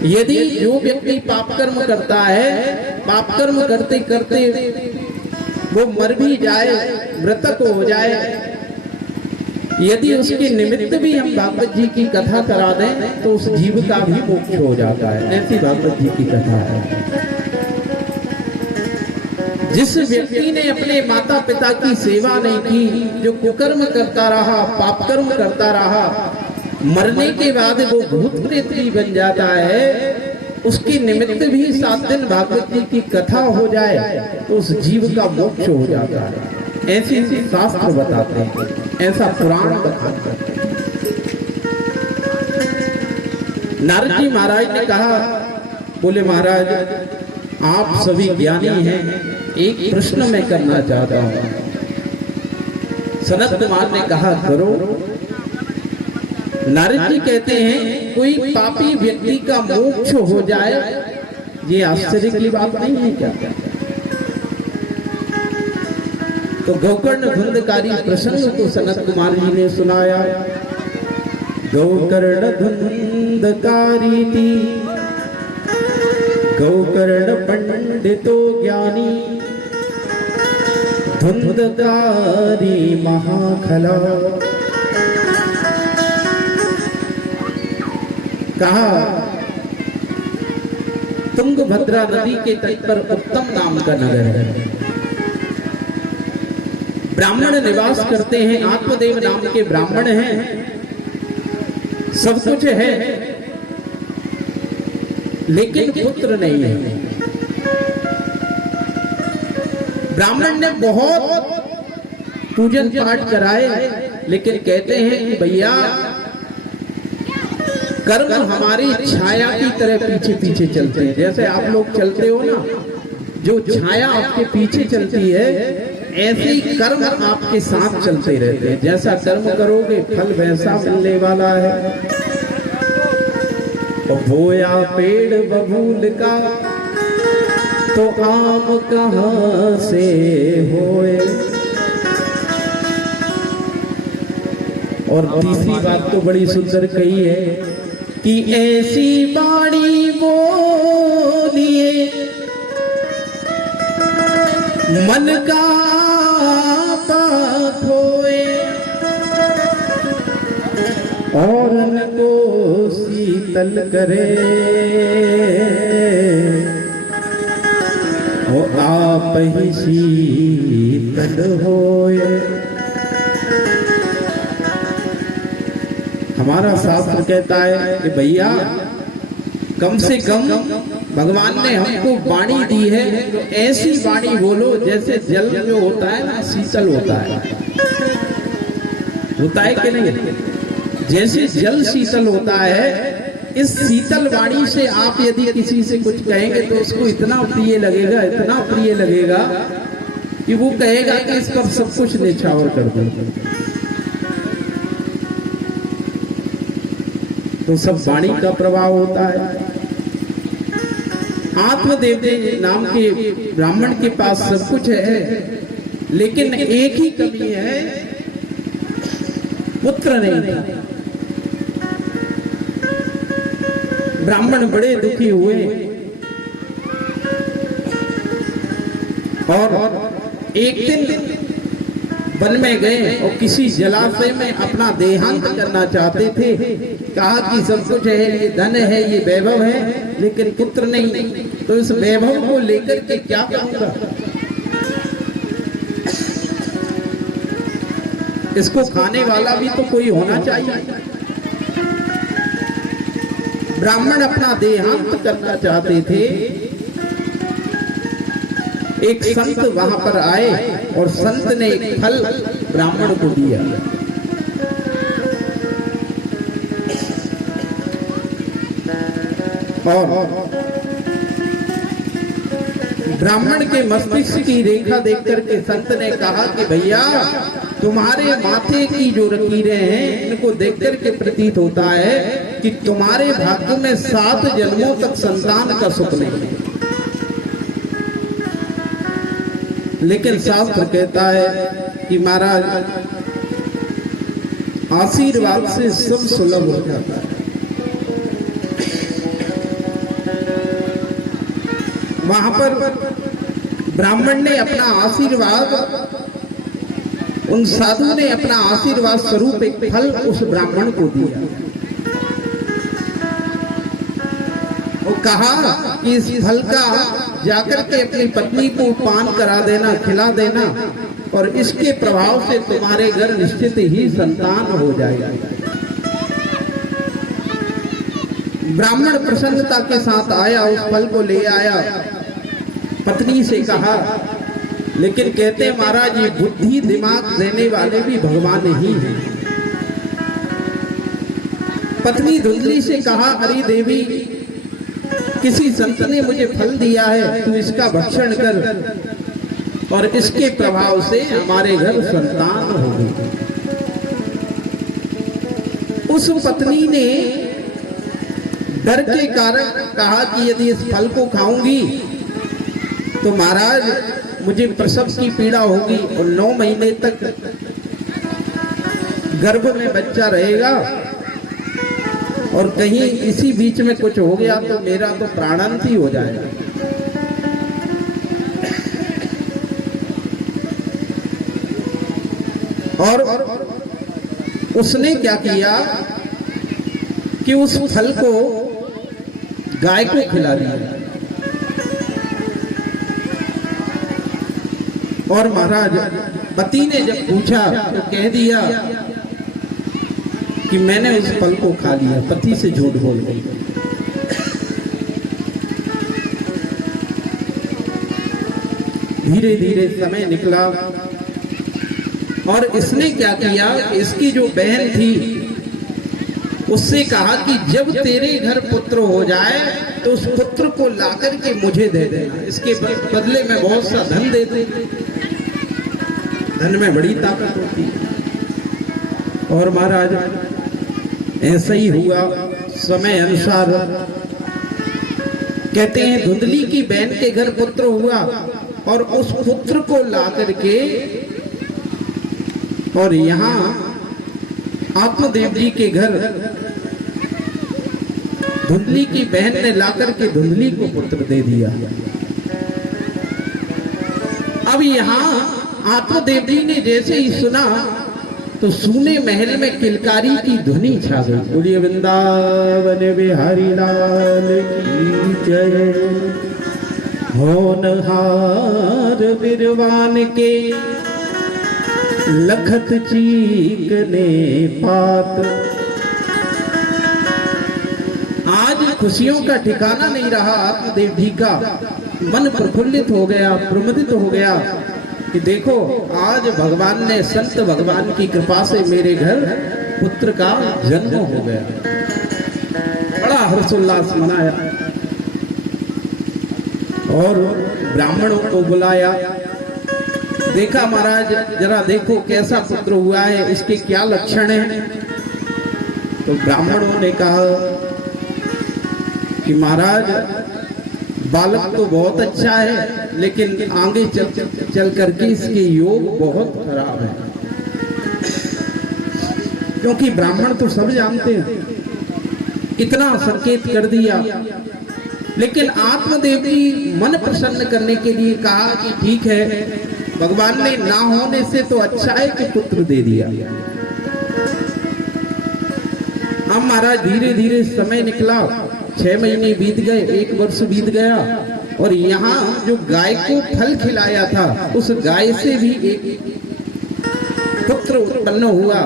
यदि जो व्यक्ति पाप कर्म करता है, पाप कर्म करते करते वो मर भी जाए, मृतक हो जाए, यदि उसके निमित्त भी हम भागवत जी की कथा करा दें तो उस जीव का भी मोक्ष हो जाता है। ऐसी भागवत जी की कथा है। जिस व्यक्ति ने अपने माता पिता की सेवा नहीं की, जो कुकर्म करता रहा, पाप कर्म करता रहा, मरने के बाद वो भूत प्रेत भी बन जाता है, उसके निमित्त भी 7 दिन भागवत जी की कथा हो जाए तो उस जीव का मोक्ष हो जाता है। ऐसे शास्त्र बताते हैं, ऐसा पुराण बताते हैं। नारद जी महाराज ने कहा, बोले महाराज आप सभी ज्ञानी हैं, एक प्रश्न मैं करना चाहता हूं। सनत कुमार ने कहा करो। नारद जी कहते हैं, कोई पापी व्यक्ति का मोक्ष हो जाए, ये आश्चर्य की बात नहीं है क्या? तो गोकर्ण धुंधकारी प्रसंग को सनत कुमार जी ने सुनाया। गोकर्ण धुंधकारी थी, गोकर्ण पंडितो ज्ञानी, धुंधकारी महाखला। कहा तुंगभद्रा नदी के तट पर उत्तम नाम का नगर है। ब्राह्मण निवास करते हैं, आत्मदेव नाम के ब्राह्मण हैं, सब कुछ है, लेकिन पुत्र नहीं है। ब्राह्मण ने बहुत पूजन पाठ कराए, लेकिन कहते हैं कि भैया कर्म हमारी छाया की तरह पीछे पीछे चलते हैं। जैसे आप लोग चलते हो ना, जो छाया आपके पीछे चलती है, ऐसे ही कर्म आपके साथ चलते रहते हैं। जैसा कर्म करोगे फल वैसा मिलने वाला है। तो बोया पेड़ बबूल का तो आम कहां से होए। और तीसरी बात तो बड़ी सुंदर कही है कि ऐसी बाणी बोलिए मन का पाप होए, और को शीतल करे, वो आप ही शीतल होए। हमारा शास्त्र कहता है कि भैया कम से कम भगवान ने हमको वाणी दी है, तो ऐसी वाणी बोलो जैसे जल जो होता है ना शीतल होता है कि नहीं? जैसे जल शीतल होता है, इस शीतल वाणी से आप यदि किसी से कुछ कहेंगे तो उसको इतना प्रिय लगेगा, इतना प्रिय लगेगा कि वो कहेगा कि इस पर सब कुछ निछावर कर दो। तो सब वाणी का प्रभाव होता है। आत्मदेव नाम के ब्राह्मण के पास सब कुछ है, लेकिन एक ही कमी है, पुत्र नहीं था। ब्राह्मण बड़े दुखी हुए और एक दिन वन में गए और किसी जलाशय में अपना देहांत करना चाहते थे। कहा कि सब कुछ है, ये धन है, ये वैभव है, लेकिन पुत्र नहीं, तो इस वैभव को लेकर के क्या करूंगा, इसको खाने वाला भी तो कोई होना चाहिए। ब्राह्मण अपना देहांत करना चाहते थे। एक संत वहां पर आए और संत ने एक फल ब्राह्मण को दिया। और ब्राह्मण के मस्तिष्क की रेखा देखकर के संत ने कहा कि भैया, तुम्हारे माथे की जो लकीरें हैं, इनको देखकर के प्रतीत होता है कि तुम्हारे भाग्य में 7 जन्मों तक संतान का सुख नहीं है। लेकिन शास्त्र कहता है कि महाराज, आशीर्वाद से सब सुलभ हो जाता है। वहां पर ब्राह्मण ने अपना आशीर्वाद, उन साधु ने अपना आशीर्वाद स्वरूप एक फल उस ब्राह्मण को दिया। वो कहा कि इस फल का जाकर के अपनी पत्नी को पान करा देना, खिला देना, और इसके प्रभाव से तुम्हारे घर निश्चित ही संतान हो जाएगा। ब्राह्मण प्रसन्नता के साथ आया, उस फल को ले आया, पत्नी से कहा, लेकिन कहते महाराज, ये बुद्धि दिमाग देने वाले भी भगवान ही हैं। पत्नी धुंधली से कहा, अरे देवी, किसी संत ने मुझे फल दिया है, तू इसका भक्षण कर और इसके प्रभाव से हमारे घर संतान होगी। उस पत्नी ने डर के कारण कहा कि यदि इस फल को खाऊंगी तो महाराज मुझे प्रसव की पीड़ा होगी और 9 महीने तक गर्भ में बच्चा रहेगा, और कहीं इसी बीच में कुछ हो गया तो मेरा तो प्राणांत ही हो जाएगा। और उसने क्या किया कि उस फल को गाय को खिला दिया। और महाराज, पति ने जब पूछा तो कह दिया कि मैंने उस फल को खा लिया। पति से झूठ बोल गई। धीरे धीरे समय निकला और इसने क्या किया, इसकी जो बहन थी उससे कहा कि जब तेरे घर पुत्र हो जाए तो उस पुत्र को लाकर के मुझे दे देना, इसके बदले में बहुत सा धन दे दे। धन में बड़ी ताकत होती है। और महाराज, ऐसा ही हुआ। समय अनुसार कहते हैं धुंधली की बहन के घर पुत्र हुआ और उस पुत्र को ला करके और यहाँ आत्मदेव जी के घर धुंधली की बहन ने ला करके धुंधली को पुत्र दे दिया। अब यहाँ आत्मदेव जी ने जैसे ही सुना तो सूने महल में किलकारी की ध्वनि छा गई। बोलिए वृंदावन बिहारी लाल की जय। होनहार बिरवान के लखत चीकने पात। आज खुशियों का ठिकाना नहीं रहा। आत्मदेव जी का मन प्रफुल्लित हो गया, प्रमुदित हो गया कि देखो आज भगवान ने, संत भगवान की कृपा से मेरे घर पुत्र का जन्म हो गया। बड़ा हर्षोल्लास मनाया और ब्राह्मणों को बुलाया देखा महाराज जरा देखो कैसा पुत्र हुआ है, इसके क्या लक्षण हैं। तो ब्राह्मणों ने कहा कि महाराज बालक तो बहुत अच्छा है, लेकिन आगे चल करके इसके योग बहुत खराब है। क्योंकि ब्राह्मण तो सब जानते हैं, इतना संकेत कर दिया, लेकिन आत्मदेव जी मन प्रसन्न करने के लिए कहा कि ठीक है, भगवान ने ना होने से तो अच्छा है कि पुत्र दे दिया। अब महाराज धीरे धीरे समय निकला, 6 महीने बीत गए, 1 वर्ष बीत गया, और यहाँ जो गाय को फल खिलाया था उस गाय से भी एक पुत्र उत्पन्न हुआ।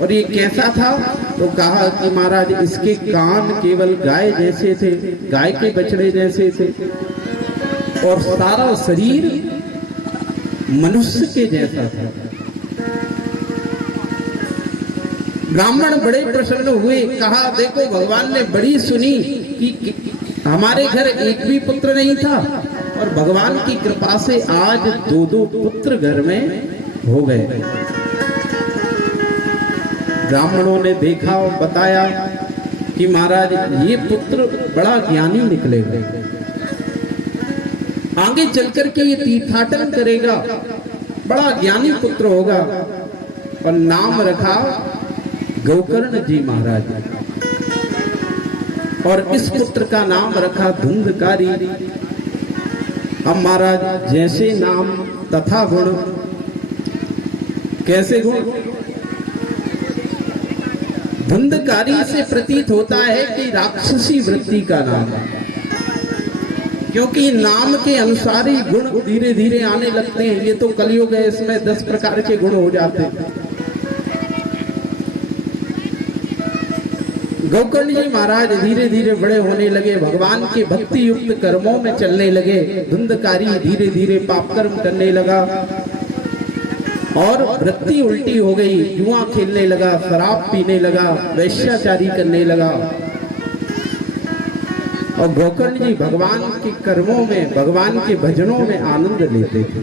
और ये कैसा था? तो कहा कि महाराज इसके कान केवल गाय जैसे थे, गाय के बछड़े जैसे थे, और सारा शरीर मनुष्य के जैसा था। ब्राह्मण बड़े प्रसन्न हुए, कहा देखो भगवान ने बड़ी सुनी कि हमारे घर एक भी पुत्र नहीं था, और भगवान की कृपा से आज 2-2 पुत्र घर में हो गए। ब्राह्मणों ने देखा और बताया कि महाराज ये पुत्र बड़ा ज्ञानी निकलेगा, आगे चलकर के ये तीर्थाटन करेगा, बड़ा ज्ञानी पुत्र होगा। और नाम रखा गोकर्ण जी महाराज, और इस पुत्र का नाम रखा धुंधकारी। अब महाराज जैसे नाम तथा गुण। कैसे गुण? धुंधकारी से प्रतीत होता है कि राक्षसी वृत्ति का नाम है, क्योंकि नाम के अनुसार ही गुण धीरे धीरे आने लगते हैं। ये तो कलयुग है, इसमें 10 प्रकार के गुण हो जाते हैं। गोकर्ण जी महाराज धीरे धीरे बड़े होने लगे, भगवान के भक्ति युक्त कर्मों में चलने लगे। धुंधकारी धीरे धीरे पाप कर्म करने लगा, और वृत्ति उल्टी हो गई, जुआ खेलने लगा, शराब पीने लगा, वैश्याचारी करने लगा। और गोकर्ण जी भगवान के कर्मों में, भगवान के भजनों में आनंद लेते थे।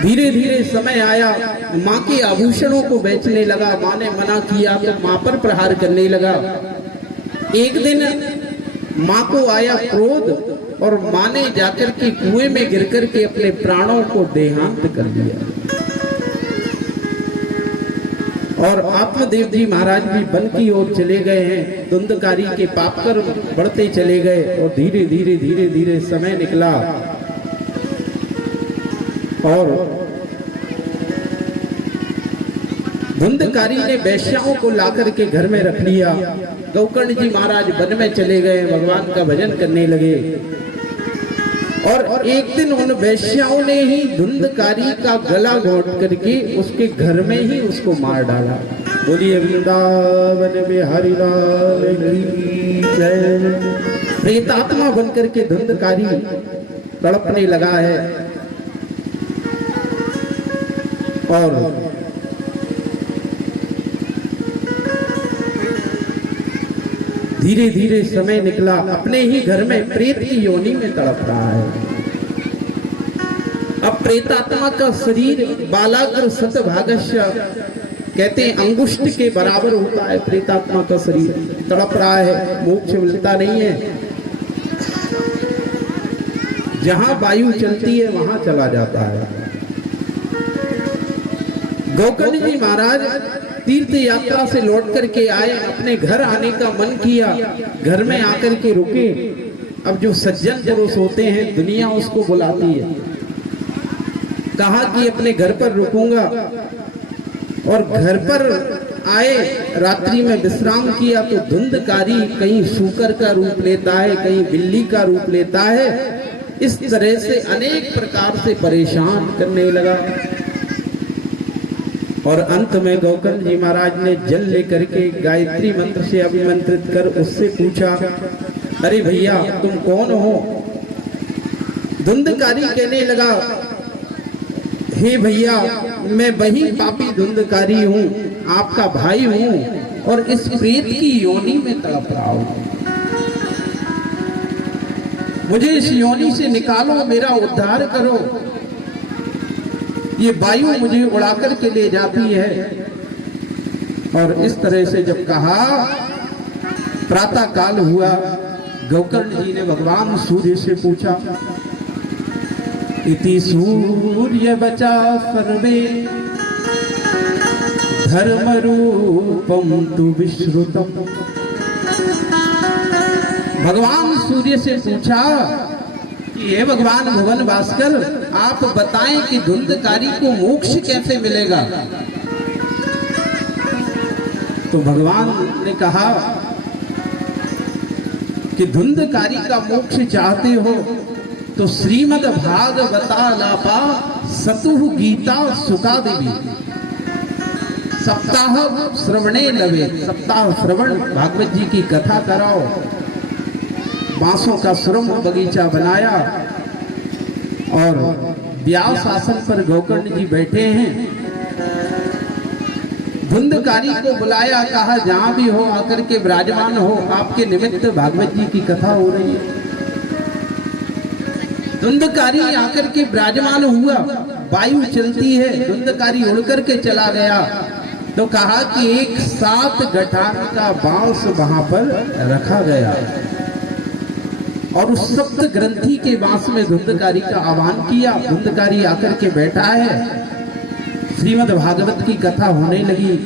धीरे धीरे समय आया, माँ के आभूषणों को बेचने लगा। माँ ने मना किया तो माँ पर प्रहार करने लगा। एक दिन माँ को आया क्रोध, और माँ ने जाकर के कुएं में गिर कर के अपने प्राणों को देहांत कर दिया। और आत्मदेव जी महाराज भी वन की ओर चले गए हैं। धुंधकारी के पाप कर्म बढ़ते चले गए, और धीरे धीरे धीरे धीरे समय निकला, और धुंधकारी ने वैश्याओं को लाकर के घर में रख लिया। गोकर्ण जी महाराज वन में चले गए, भगवान का भजन करने लगे। और एक दिन उन वैश्याओं ने ही धुंधकारी का गला घोट करके उसके घर में ही उसको मार डाला। बोलिए वृंदावन में हरि लाल की जय। प्रेतात्मा बनकर के धुंधकारी तड़पने लगा है, और धीरे धीरे समय निकला, अपने ही घर में प्रेत की योनि में तड़प रहा है। अब प्रेतात्मा का शरीर बालाग्र शतभागस्य, कहते हैं अंगुष्ठ के बराबर होता है प्रेतात्मा का शरीर। तड़प रहा है, मोक्ष मिलता नहीं है। जहां वायु चलती है वहां चला जाता है। गोकर्ण जी महाराज तीर्थ यात्रा से लौट करके आए, अपने घर आने का मन किया, घर में आकर के रुके। अब जो सज्जन पुरुष होते हैं दुनिया उसको बुलाती है, कहा कि अपने घर पर रुकूंगा। और घर पर आए, रात्रि में विश्राम किया तो धुंधकारी कहीं सूकर का रूप लेता है, कहीं बिल्ली का रूप लेता है। इस तरह से अनेक प्रकार से परेशान करने लगा। और अंत में गोकर्ण जी महाराज ने जल लेकर के गायत्री मंत्र से अभिमंत्रित कर उससे पूछा, अरे भैया तुम कौन हो? धुंधकारी कहने लगा, हे भैया मैं वही पापी धुंधकारी हूँ, आपका भाई हूँ, और इस प्रेत की योनि में तड़प रहा हूँ। मुझे इस योनि से निकालो, मेरा उद्धार करो। ये वायु मुझे उड़ा करके ले जाती है। और इस तरह से जब कहा, प्रातः काल हुआ, गोकर्ण जी ने भगवान सूर्य से पूछा, इति सूर्य बचा सर्वे धर्म रूपम तु विश्रुतम। भगवान सूर्य से पूछा कि हे भगवान भुवन भास्कर, आप बताएं कि धुंधकारी को मोक्ष कैसे मिलेगा। तो भगवान ने कहा कि धुंधकारी का मोक्ष चाहते हो तो श्रीमद् भागवतालापा सतुः गीता सुका देवी सप्ताह श्रवणे लवे। सप्ताह श्रवण भागवत जी की कथा कराओ। बांसों का सुरम बगीचा बनाया और व्यास आसन पर गोकर्ण जी बैठे हैं। धुंधकारी को बुलाया, कहा जहां भी हो आकर के विराजमान हो, आपके निमित्त भागवत जी की कथा हो रही है। धुंधकारी आकर के विराजमान हुआ, वायु चलती है, धुंधकारी उड़ करके चला गया। तो कहा कि एक 7 गठान का बांस वहां पर रखा गया और उस सप्त ग्रंथि के बांस में धुंधकारी का आह्वान किया। धुंधकारी आकर के बैठा है, श्रीमद् भागवत की कथा होने लगी।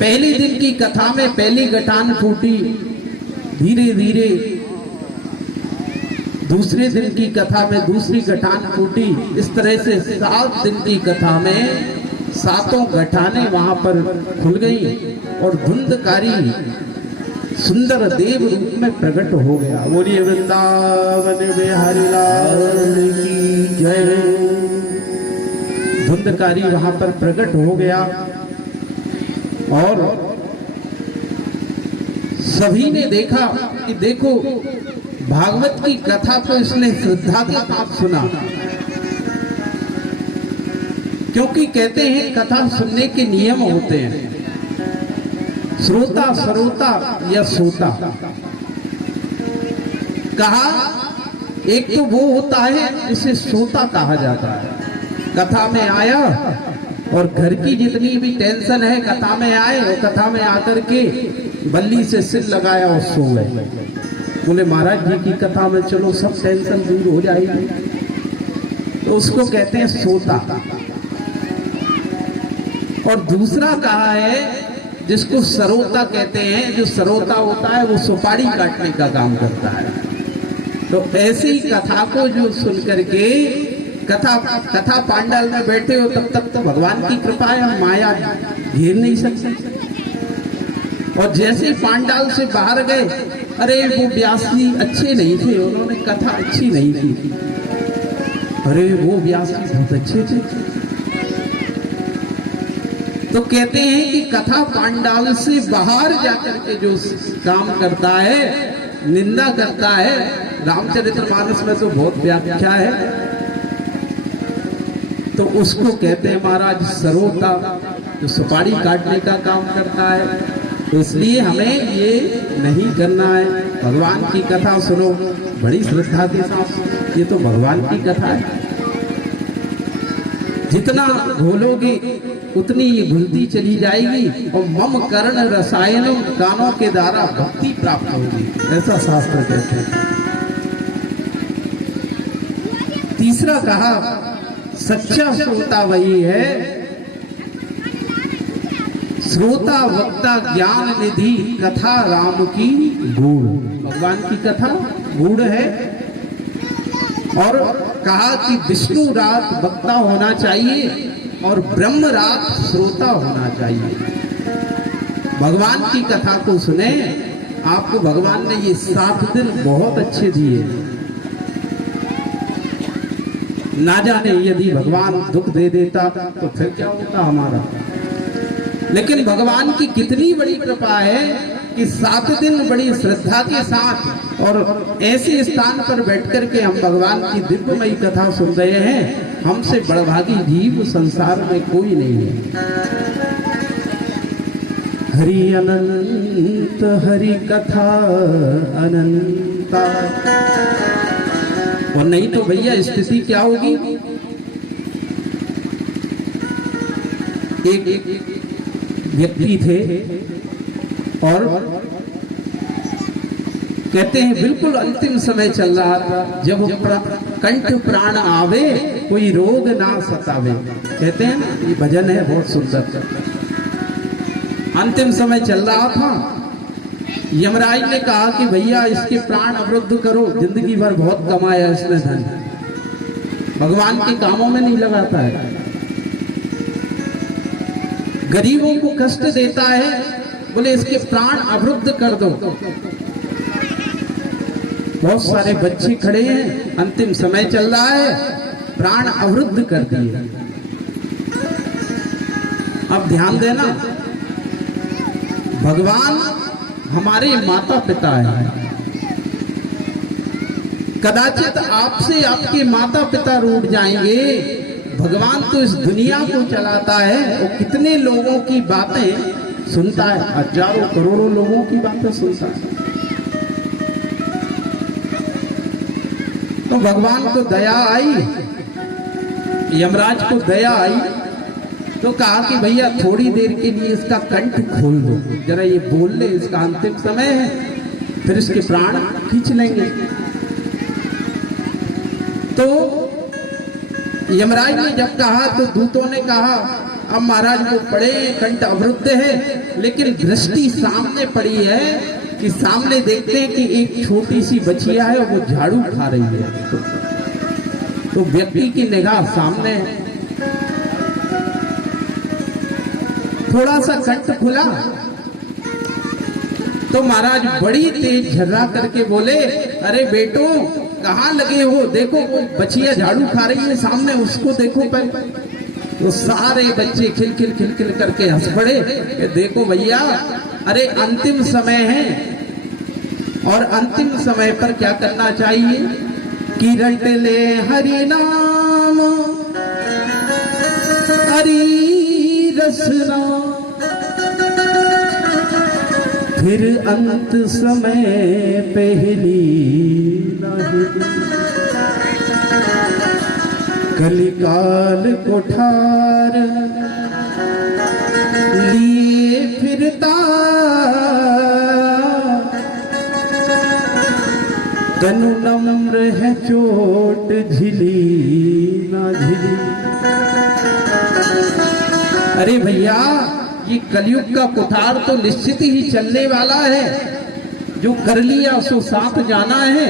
पहले दिन की कथा में पहली गठान फूटी, धीरे धीरे दूसरे दिन की कथा में दूसरी गठान फूटी। इस तरह से 7 दिन की कथा में 7 गठाने वहां पर खुल गई और धुंधकारी सुंदर देव रूप में प्रकट हो गया। बोलिए वृंदावन बिहारी लाल की जय। धुंधकारी वहां पर प्रकट हो गया और सभी ने देखा कि देखो भागवत की कथा को इसने श्रद्धा के साथ सुना, क्योंकि कहते हैं कथा सुनने के नियम होते हैं, श्रोता सरोता या सोता। कहा एक तो वो होता है जिसे सोता कहा जाता है। कथा में आया और घर की जितनी भी टेंशन है कथा में आए और कथा में आकर के बल्ली से सिर लगाया और सो गए। बोले महाराज जी की कथा में चलो सब टेंशन दूर हो जाएगी, तो उसको कहते हैं सोता। और दूसरा कहा है जिसको सरोता कहते हैं। जो सरोता होता है वो सुपारी काटने का काम करता है। तो ऐसी कथा को जो सुन करके कथा पांडाल में बैठे हो तब तक तो भगवान की कृपा है, हम माया घेर नहीं सकते। और जैसे पांडाल से बाहर गए, अरे वो व्यास जी अच्छे नहीं थे, उन्होंने कथा अच्छी नहीं की। अरे वो व्यास जी बहुत अच्छे थे। तो कहते हैं कि कथा पांडाल से बाहर जाकर के जो काम करता है, निंदा करता है, रामचरितमानस में तो बहुत व्याख्या है, तो उसको कहते हैं महाराज सरोता, जो सुपारी काटने का काम करता है। तो इसलिए हमें ये नहीं करना है। भगवान की कथा सुनो बड़ी श्रद्धा के साथ, ये तो भगवान की कथा है। जितना घोलोगे उतनी ये घुलती चली जाएगी और मम कर्ण रसायनम, कानों के द्वारा भक्ति प्राप्त होगी, ऐसा शास्त्र कहते हैं। तीसरा कहा सच्चा श्रोता वही है, श्रोता वक्ता ज्ञान निधि, कथा राम की गूढ़। भगवान की कथा गूढ़ है। और कहा कि विष्णु रात वक्ता होना चाहिए और ब्रह्म रात श्रोता होना चाहिए। भगवान की कथा को सुने, आपको भगवान ने ये 7 दिन बहुत अच्छे दिए। ना जाने यदि भगवान दुख दे देता तो फिर क्या होता हमारा। लेकिन भगवान की कितनी बड़ी कृपा है कि 7 दिन बड़ी श्रद्धा के साथ और ऐसे स्थान पर बैठकर के हम भगवान की दिव्यमयी कथा सुन रहे हैं। हमसे बड़भागी जीव संसार में कोई नहीं है। हरि अनंत हरि कथा अनंता। और नहीं तो भैया स्थिति क्या होगी, एक व्यक्ति थे और कहते हैं बिल्कुल अंतिम समय चल रहा था, जब कंठ प्राण आवे कोई रोग ना सतावे। कहते हैं ना, ये भजन है बहुत सुंदर। अंतिम समय चल रहा था, यमराज ने कहा कि भैया इसके प्राण अवरुद्ध करो, जिंदगी भर बहुत कमाया इसने धन, भगवान के कामों में नहीं लगाता है, गरीबों को कष्ट देता है, बोले इसके प्राण अवरुद्ध कर दो। बहुत सारे बच्चे खड़े हैं, अंतिम समय चल रहा है, प्राण अवरुद्ध कर दिए। अब ध्यान देना, भगवान हमारे माता पिता है। कदाचित आपसे आपके माता पिता रूठ जाएंगे, भगवान तो इस दुनिया को चलाता है और कितने लोगों की बातें सुनता है, हजारों करोड़ों लोगों की बातें सुनता है। तो भगवान को दया आई, यमराज को दया आई, तो कहा कि भैया थोड़ी देर के लिए इसका कंठ खोल दो, जरा ये बोल ले, इसका अंतिम समय है, फिर इसके प्राण खींच लेंगे। तो यमराज ने जब कहा तो दूतों ने कहा अब महाराज वो पड़े कंठ अवरुद्ध है, लेकिन दृष्टि सामने पड़ी है कि सामने देखते हैं कि एक छोटी सी बचिया है वो झाड़ू खा रही है। तो व्यक्ति की निगाह सामने है, थोड़ा सा कंठ खुला तो महाराज बड़ी तेज झर्रा करके बोले, अरे बेटो कहाँ लगे हो, देखो वो बचिया झाड़ू खा रही है सामने, उसको देखो पहले। तो सारे बच्चे खिलखिल खिलखिल करके हंस पड़े, देखो भैया, अरे अंतिम समय है और अंतिम समय पर क्या करना चाहिए कि रट ले हरि नाम हरि रसना, फिर अंत समय पहली नहीं, कलिकाल कोठार लिए फिरता, तनु नम्र है चोट झिली ना झिली। अरे भैया, ये कलयुग का कुठार तो निश्चित ही चलने वाला है, जो कर लिया सो साथ जाना है,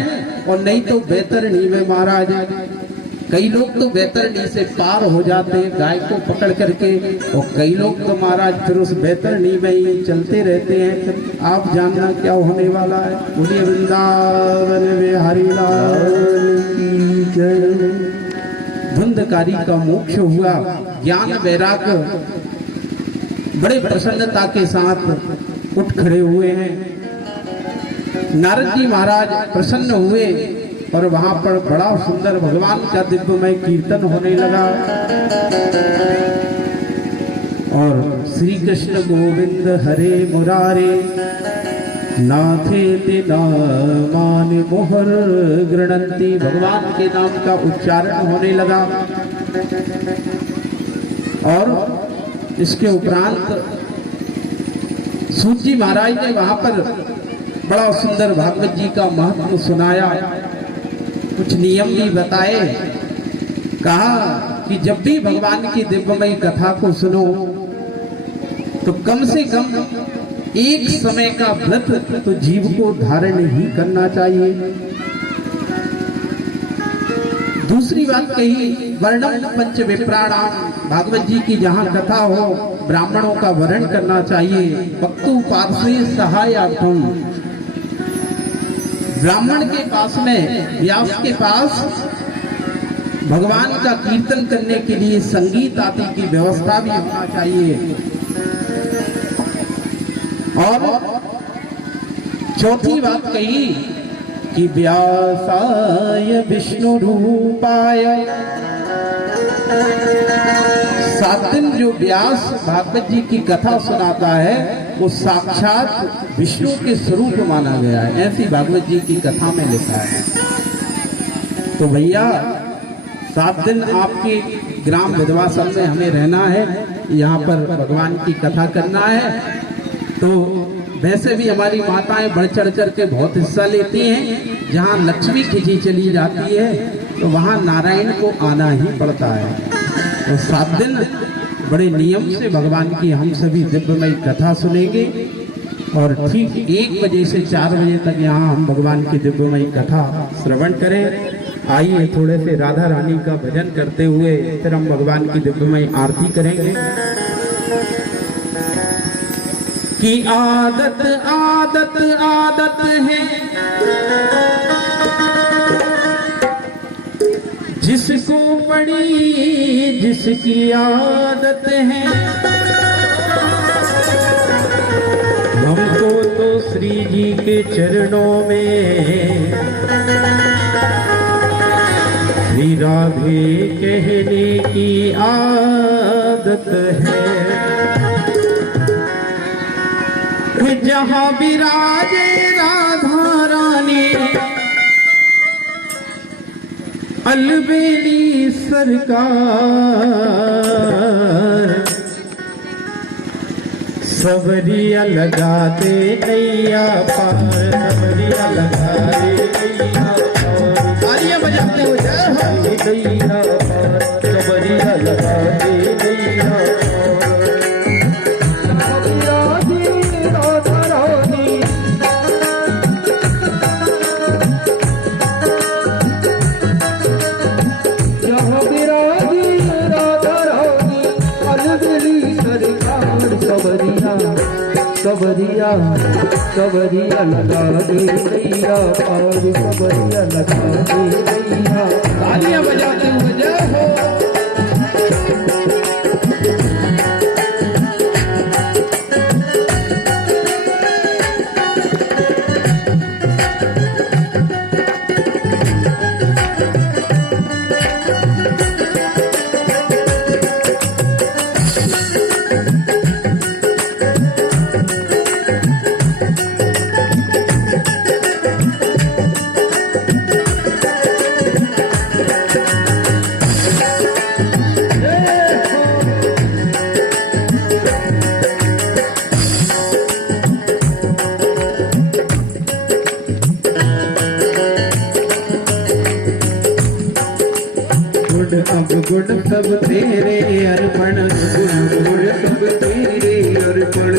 और नहीं तो बैतरणी में महाराज कई लोग तो बैतरणी से पार हो जाते हैं गाय को पकड़ करके, और कई लोग तो महाराज फिर उस बैतरणी में ही चलते रहते हैं। फिर आप जानना क्या होने वाला है। बोलिए वृंदावन बिहारी लाल की जय। धुंधकारी का मोक्ष हुआ, ज्ञान वैराग्य बड़े प्रसन्नता के साथ उठ खड़े हुए हैं। नारद जी महाराज प्रसन्न हुए और वहां पर बड़ा सुंदर भगवान का दिव्यमय कीर्तन होने लगा, और श्री कृष्ण गोविंद हरे मुरारे नाथे नामान मोहर गृणंती, भगवान के नाम का उच्चारण होने लगा। और इसके उपरांत सूत जी महाराज ने वहां पर बड़ा सुंदर भागवत जी का महत्व सुनाया, कुछ नियम भी बताए। कहा कि जब भी भगवान की दिव्यमयी कथा को सुनो तो कम से कम एक समय का व्रत तो जीव को धारण ही करना चाहिए। दूसरी बात कही, वर्णम पंच विप्राणाम, भागवत जी की जहाँ कथा हो ब्राह्मणों का वर्ण करना चाहिए। वक्तु पार्श्वे सहायार्थम, ब्राह्मण के पास में, व्यास के पास भगवान का कीर्तन करने के लिए संगीत आदि की व्यवस्था भी होना चाहिए। और चौथी बात कही कि व्यासाय विष्णु रूपाय, 7 दिन जो व्यास भागवत जी की कथा सुनाता है वो साक्षात विष्णु के स्वरूप माना गया है, ऐसी भागवत जी की कथा में लिखा है। तो भैया 7 दिन आपकी ग्राम विधवाश्रम में हमें रहना है, यहाँ पर भगवान की कथा करना है। तो वैसे भी हमारी माताएं बढ़ चढ़ कर के बहुत हिस्सा लेती हैं। जहाँ लक्ष्मी खिंची चली जाती है तो वहाँ नारायण को आना ही पड़ता है। तो 7 दिन बड़े नियम से भगवान की हम सभी दिव्यमयी कथा सुनेंगे और ठीक 1 बजे से 4 बजे तक यहाँ हम भगवान की दिव्यमयी कथा श्रवण करें। आइए थोड़े से राधा रानी का भजन करते हुए फिर हम भगवान की दिव्यमयी आरती करेंगे। कि आदत आदत आदत है जिसको पड़ी जिसकी आदत है, हमको तो श्री जी के चरणों में श्री राधे कहने की आदत है। जहाँ विराजे राधा रानी अलबेली सरकार, सबरिया लगा दे नैया पार, सबरिया लगा दे नैया पार। तालियां बजाते हुए नैया पार, सबरिया लगा दे नैया पार। सबरिया सबरिया लगा दे नैया पार, सबरिया लगा दे नैया। तालियां बजाते हुए जय हो। अब गुण सब तेरे अर्पण, गुण सब तेरे अर्पण,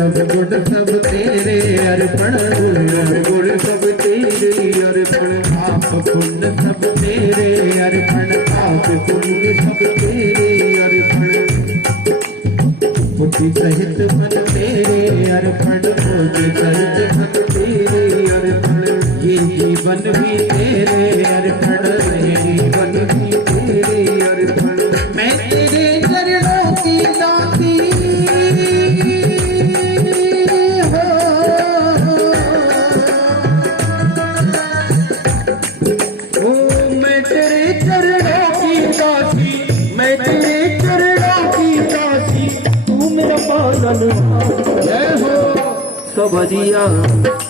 अब गुण सब तेरे अर्पण, गुण सब तेरे अर्पण। आप पुण्य सब तेरे अर्पण, आप पुण्य सब तेरे अर्पण। बुद्धि सहित मन तेरे अर्पण, बुद्धि सहित मन तेरे अर्पण। ये जीवन भी तेरे अर्पण, ये जीवन भी तेरे अर्पण। मैं तेरे चरणों की दासी हो, ओ मैं तेरे चरणों की दासी, मैं तेरे चरणों की दासी, तू मेरा पालन जय हो। सबरिया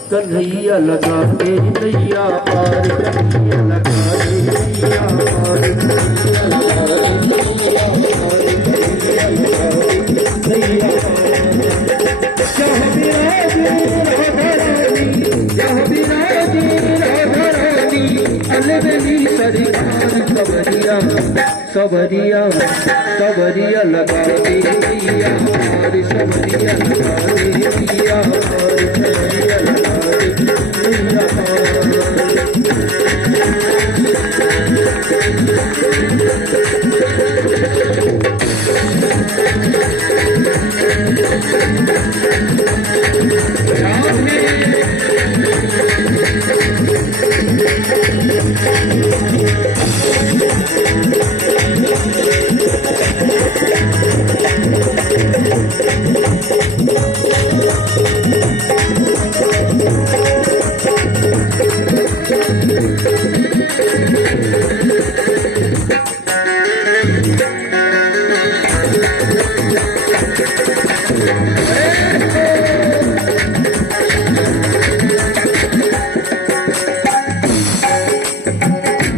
कन्हैया लगा दे नैया पार, कन्हैया लगा दे नैया पार, कन्हैया लगा दे नैया पार, कन्हैया लगा दे नैया पार। जहाँ विराजे राधा रानी, जहाँ विराजे राधा रानी अलबेली सरकार। सबरिया सबरिया सबरिया लगा दे नैया पार, सबरिया लगा दे नैया पार, सबरिया लगा दे नैया पार।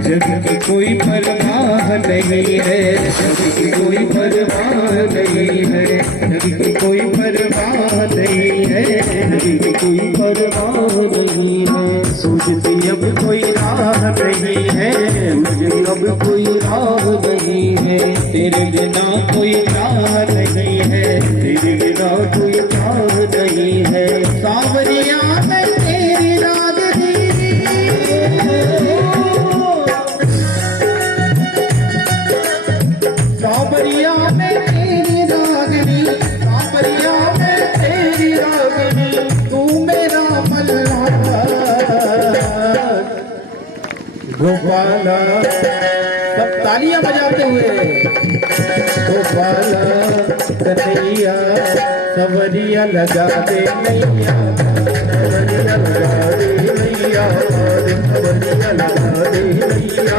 जग कोई परवाह नहीं है, नबी की कोई परवाह नहीं है, नबी की कोई परवाह नहीं है, नबी की कोई परवाह नहीं है। सोचती अब कोई राह नहीं है, मुझे अब कोई राह नहीं है, तेरे बिना कोई राह नहीं है, तेरे बिना कोई राह नहीं है। सावरिया मैं तेरी रागनी, सावरिया मैं तेरी रागनी, सावरिया मैं तेरी रागनी, तू मेरा मल्हार गोपाला। सब तालियां बजाते हुए गोपाला कन्हैया सवरिया लगा दे नैया, सवरिया लगा दे नैया, सवरिया लगा दे नैया,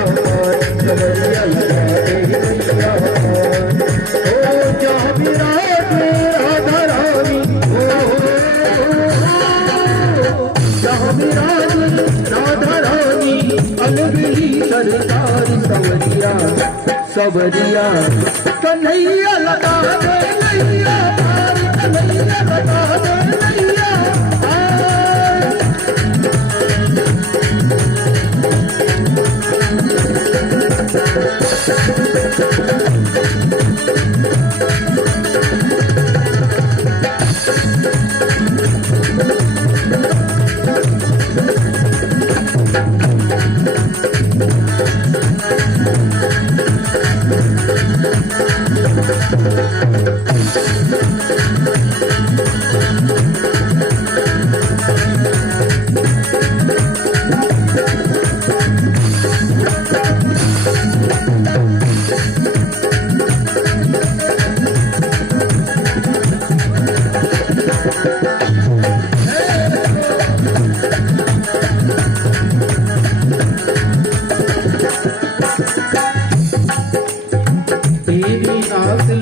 सवरिया लगा दे नैया। ओ जाबिरा राधा रानी, ओ जाबिरा राधा रानी, अलगली सरकार सवरिया, सवरिया कन्हैया लगा दे नैया, कन्हैया लगा दे नैया।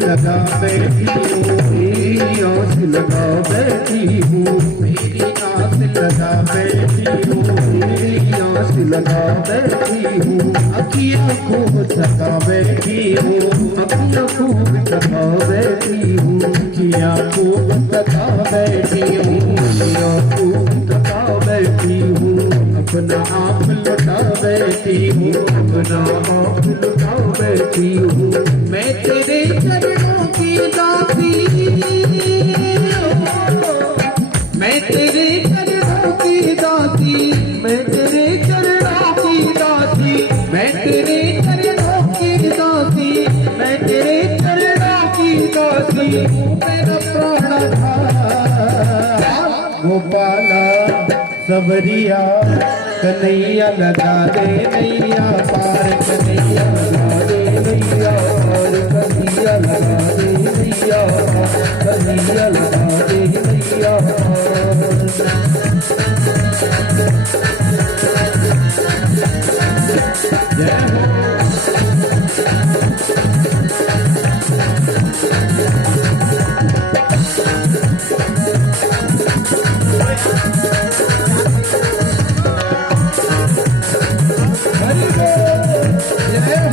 लगा बैठी हूँ, मेरी आस लगा बैठी हूँ, मेरी आस लगा बैठी हूँ, मेरी आस लगा बैठी हूँ। अखियाँ खूब थका बैठी हूँ, अखियाँ खूब थका बैठी हूँ, अखियाँ खूब थका बैठी हूँ, अखियाँ खूब थका बैठी हूँ। अपना आप लुटा बैठी हूँ, अपना आप लुटा बैठी हूँ। मैं तेरे चरणों की दासी, मैं तेरे चरणों की दासी, मैं तेरे चरणों की दासी, मैं तेरे चरणों की दासी, मैं तेरे चरणों की दासी, मेरा प्राण गोपाला सवरिया कन्हैया लगा दे नैया पार, कन्हैया लगा दे नैया पार, कन्हैया लगा दे नैया पार, कन्हैया लगा दे नैया पार। जय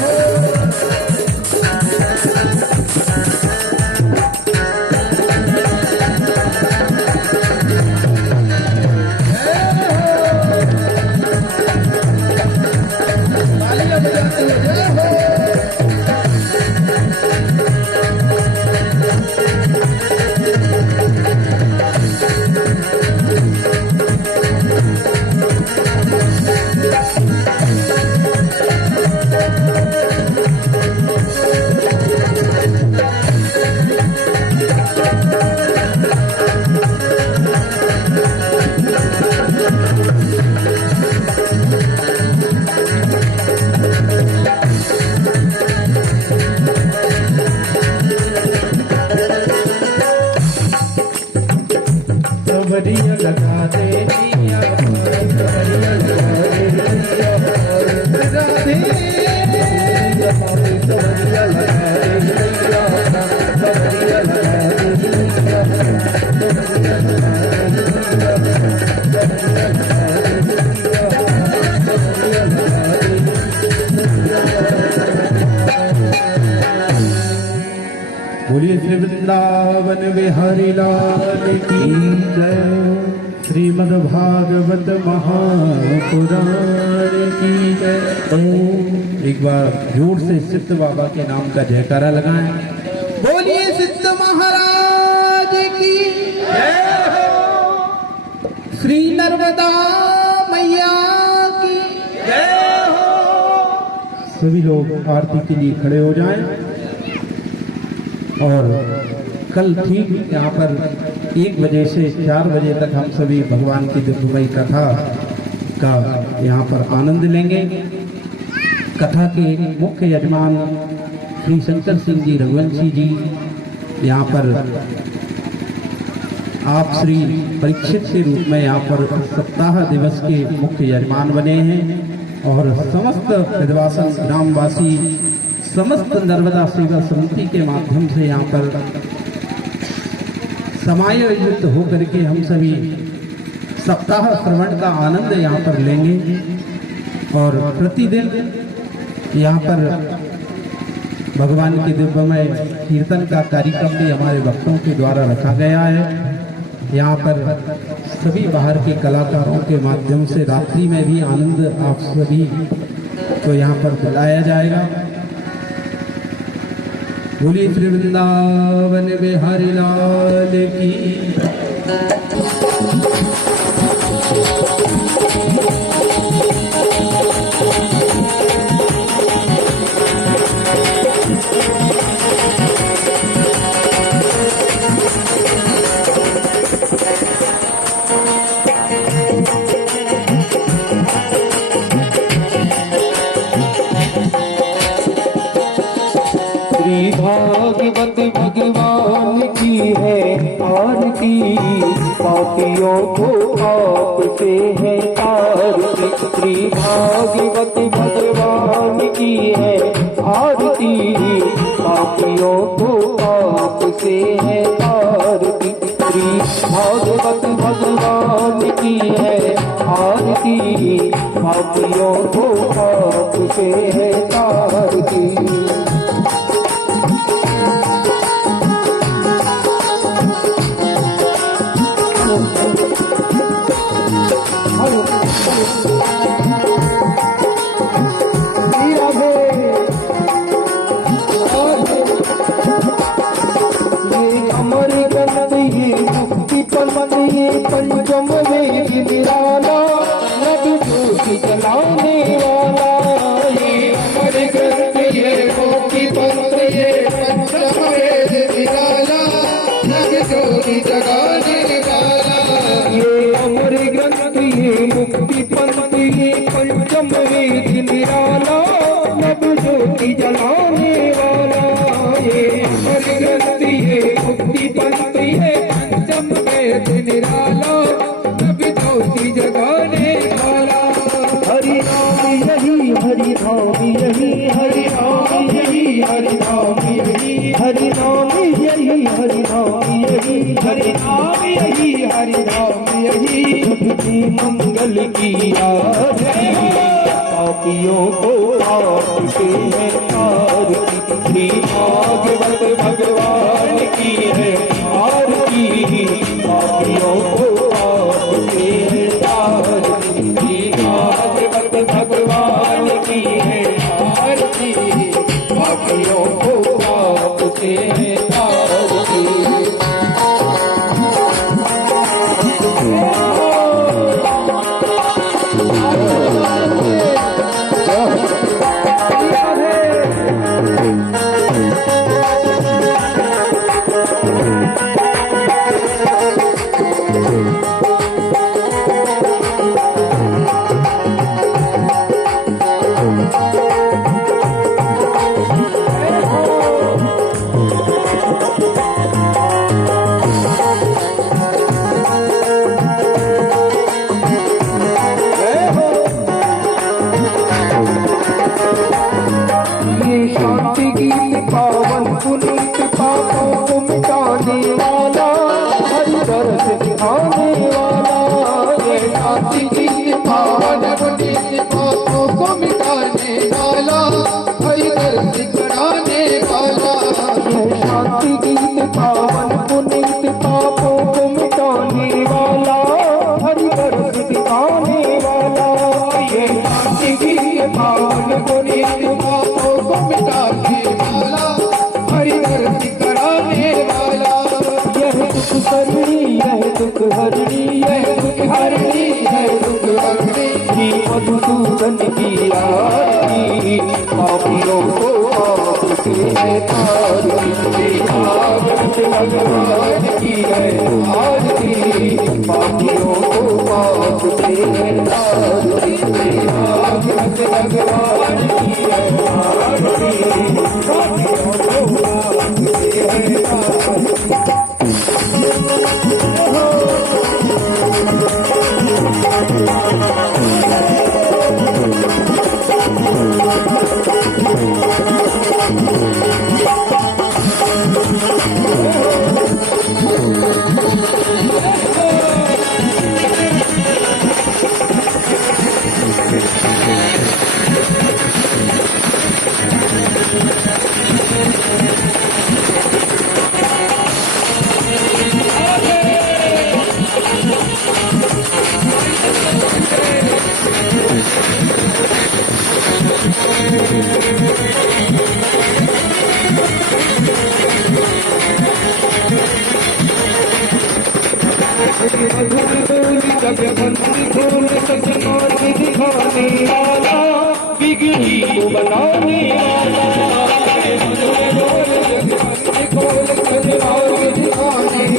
हो सवरिया लगा दे नैया पार, सवरिया लगा दे नैया पार, राधे सवरिया लगा दे नैया पार, सवरिया लगा दे नैया पार, सवरिया लगा दे नैया पार, सवरिया लगा दे नैया पार, सवरिया लगा दे नैया पार। बिहारी लाल की जय। श्रीमद्भागवत महापुराण की जय। एक बार जोर से सिद्ध बाबा के नाम का जयकारा लगाएं। बोलिए सिद्ध महाराज की जय हो। श्री नर्मदा मैया की जय हो। सभी लोग आरती के लिए खड़े हो जाएं। और कल ठीक यहाँ पर 1 बजे से 4 बजे तक हम सभी भगवान की दिव्यमयी कथा का यहाँ पर आनंद लेंगे। कथा के मुख्य यजमान श्री शंकर सिंह जी रघुवंशी जी यहाँ पर आप श्री परीक्षित के रूप में यहाँ पर सप्ताह दिवस के मुख्य यजमान बने हैं। और समस्त विधवासन ग्रामवासी समस्त नर्मदा सेवा समिति के माध्यम से यहाँ पर समायोजित होकर के हम सभी सप्ताह श्रवण का आनंद यहाँ पर लेंगे। और प्रतिदिन यहाँ पर भगवान के दिव्यमय कीर्तन का कार्यक्रम भी हमारे भक्तों के द्वारा रखा गया है। यहाँ पर सभी बाहर के कलाकारों के माध्यम से रात्रि में भी आनंद आप सभी को यहाँ पर दिलाया जाएगा। बोलिए श्री वृंदावन बिहारी लाल की। भागवत भगवान की है आरती, पापियों को आपसे है आरती। श्री भागवत भगवान की है आरती, पापियों को आपसे है आरती। श्री भागवत भगवान की है आरती, पापियों को आपसे है आरती। पंचम वेद निराला, नभ ज्योति जलाने वाला। ये अमर ग्रंथ ये मोती पंथ ये पंचम वेद निराला, नभ ज्योति जगाने वाला। ये अमर ग्रंथ ये मुक्ति पंथ ये पंचम वेद निराला, नभ ज्योति जलाने वाला। ये अमर ग्रंथ ये मुक्ति पंथ ये पंचम वेद निराला, नभ ज्योति जगाने वाला। हरि नाम यही हरि नाम यही हरि नाम यही हरि नाम यही हरि नाम यही हरि नाम यही हरि नाम यही हरि नाम यही। सबकी मंगल की आरती, पापियों को आपसे है आरती। श्री भागवत भगवान की है आरती, पापियों को आपसे है आरती। श्री भागवत भगवान की है आरती, पापियों को आपसे है आरती। शांति गीत पावन पुनीत हरणी है दुख हरणी है दुख हरणी श्री मधुसूदन की आरती पापियों को आपके है तारती भागवत भगवान की है आरती पापियों को आपके है तारती भागवत भगवान की है आरती पापियों को आपके है बिगड़ी को बनाने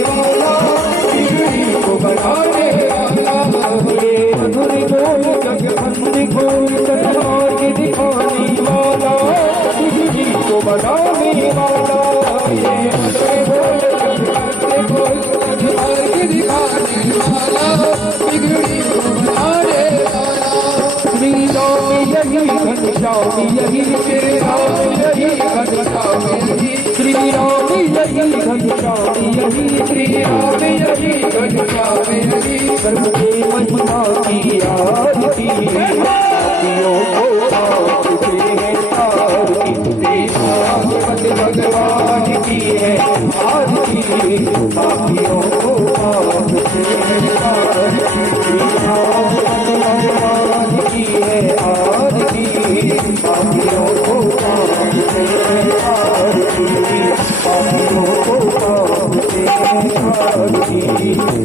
वाला बिगड़ी को बनाने वाला मधुर बोल जगबंद खोल तलवार के दिखाने वाला बिगड़ी को बनाने वाला मधुर बोल जगबंद खोल तलवार के दिखाने वाला बिगड़ी को बनाने वाला श्री राम यही घनश्याम यही श्री राम यही घनश्याम यही श्री राम यही घनश्याम यही श्री राम यही घनश्याम यही सर्व के महिमा की आरती पापियों को आपसे है तारती भागवत भगवान की है आरती पापियों को आपसे है तारती भागवत भगवान की है आरती पापियों को आपसे है आरती पापियों को आपसे है आरती पापियों को आपसे है आरती कठोर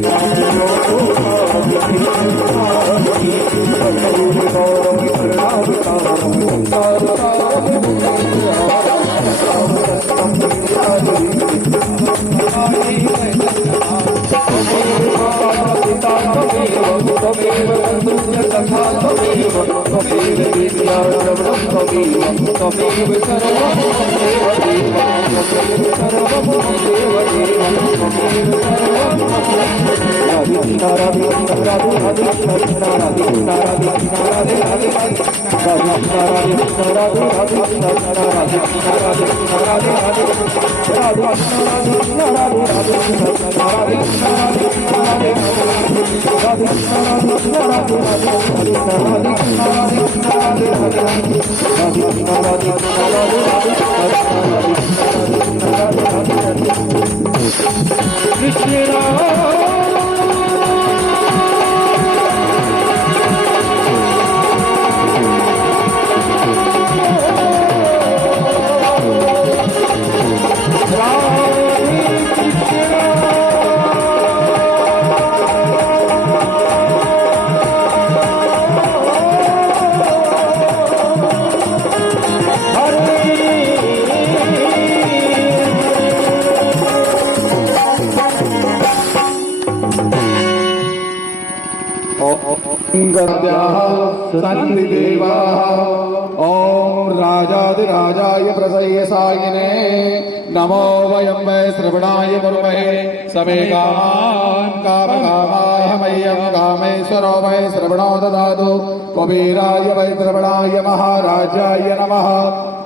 गौरव प्रणाम त्वमेव बन्धुश्च सखा त्वमेव त्वमेव विद्या सर्वं त्वमेव सर्वं त्वमेव देवं त्वमेव सर्वं त्वमेव देवं त्वमेव सर्वं सन्निदेवाः ॐ राजाधिराजाय प्रसय्यसायिने नमो वयं वै श्रवणाय कुर्महे समे कामान् कामकामाय मह्यं कामेश्वरो वै श्रवणो ददातु कुबेराय वै श्रवणाय महाराजाय नमः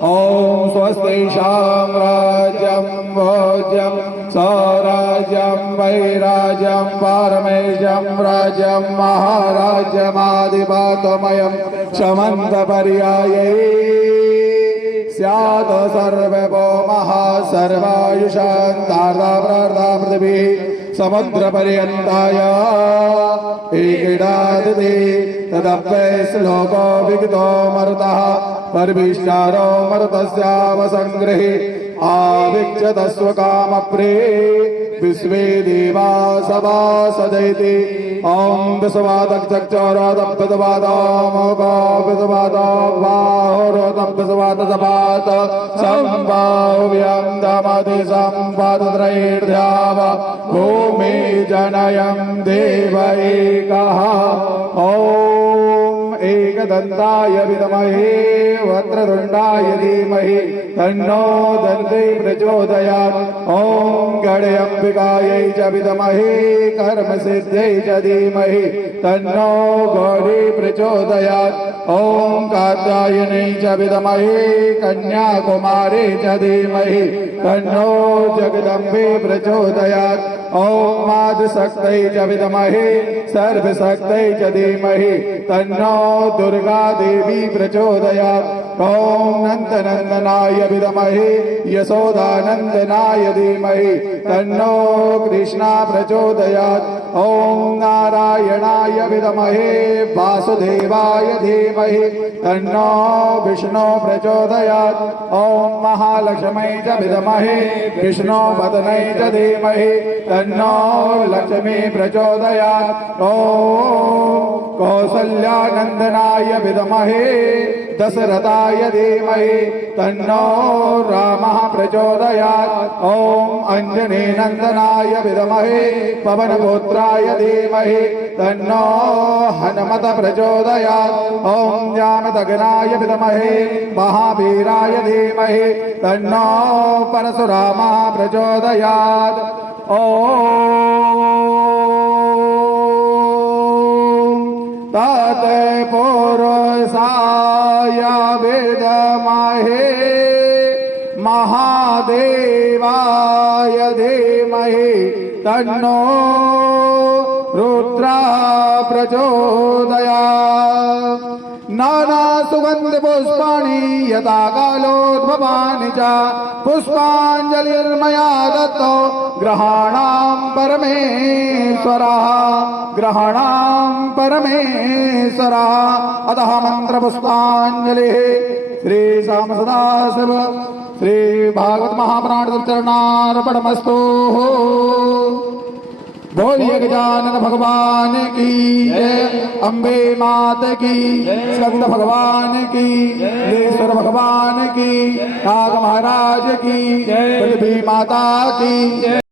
ॐ स्वस्ति साम्राज्यं भोज्यं स्वराज्यं वैराज्यं पारमेशं राज्यं महाराज्यमाधिपतमयं समन्तपर्यायै स्यात् सर्वभौमः सर्वायुषान्तार्धा पृथिवी समुद्रपर्यन्ताय एकीडादिति तदप्ये श्लोको विगतो मरुतः परविष्टारो मरुतस्यावसङ्ग्रहे आविच्यतस्व कामप्रे विश्वे देवा सभा सदैति ॐ विश्वादक्षरदब्बदवादामोगाविश्वादाबाहोरदब्बदवादसभात सम्भाव्यं दमति सम्पादत्रैर्ध्याव भूमि जनयं देव एकः ॐ एकदन्ताय विद्महे वक्रतुण्डाय धीमहि तन्नो दन्ती प्रचोदयात् ॐ गणेऽम्बिकायै च विद्महे कर्मसिद्ध्यै च धीमहि तन्नो गौरी प्रचोदयात् ॐ कात्यायनै च विद्महे कन्याकुमारी च धीमहि तन्नो जगदम्बे प्रचोदयात् ॐ मातृशक्त्यै च विद्महे सर्वशक्त्यै च धीमहि तन्नो दुर्गा देवी प्रचोदयात् ॐ नन्दनन्दनाय विद्महे यशोदानन्दनाय धीमहि तन्नो कृष्णा प्रचोदयात् ॐ नारायणाय विद्महे वासुदेवाय धीमहि तन्नो विष्णु प्रचोदयात् ॐ महालक्ष्मै च विद्महे विष्णुपत्न्यै च धीमहि तन्नो लक्ष्मी प्रचोदयात् ॐ कौसल्यानन्दनाय विद्महे दशरथाय धीमहि तन्नो रामः प्रचोदयात् ॐ अंजनीनन्दनाय विद्महे पवनपुत्राय धीमहि तन्नो हनुमत प्रचोदयात् ॐ जामदग्नाय विद्महे महावीराय धीमहि तन्नो परशुरामः प्रचोदयात् ॐ तत्पुरुषाय विद्महे महादेवाय धीमहि तन्नो रुद्र प्रचोदयात् नाना सुगंध पुष्पाणि यथा कालोद्भवानि च पुष्पाञ्जलिर्मया दत्तो ग्रहाणां परमेश्वरः अतः मंत्रपुष्पाञ्जलिः श्री श्याम सदाशिव श्री भागवत महापुराण चरणार्पणमस्तु। बोलिए गजानन भगवान की जय, अम्बे मात की, स्कंद भगवान की, ईश्वर भगवान की, नाग महाराज की, बलभी माता की।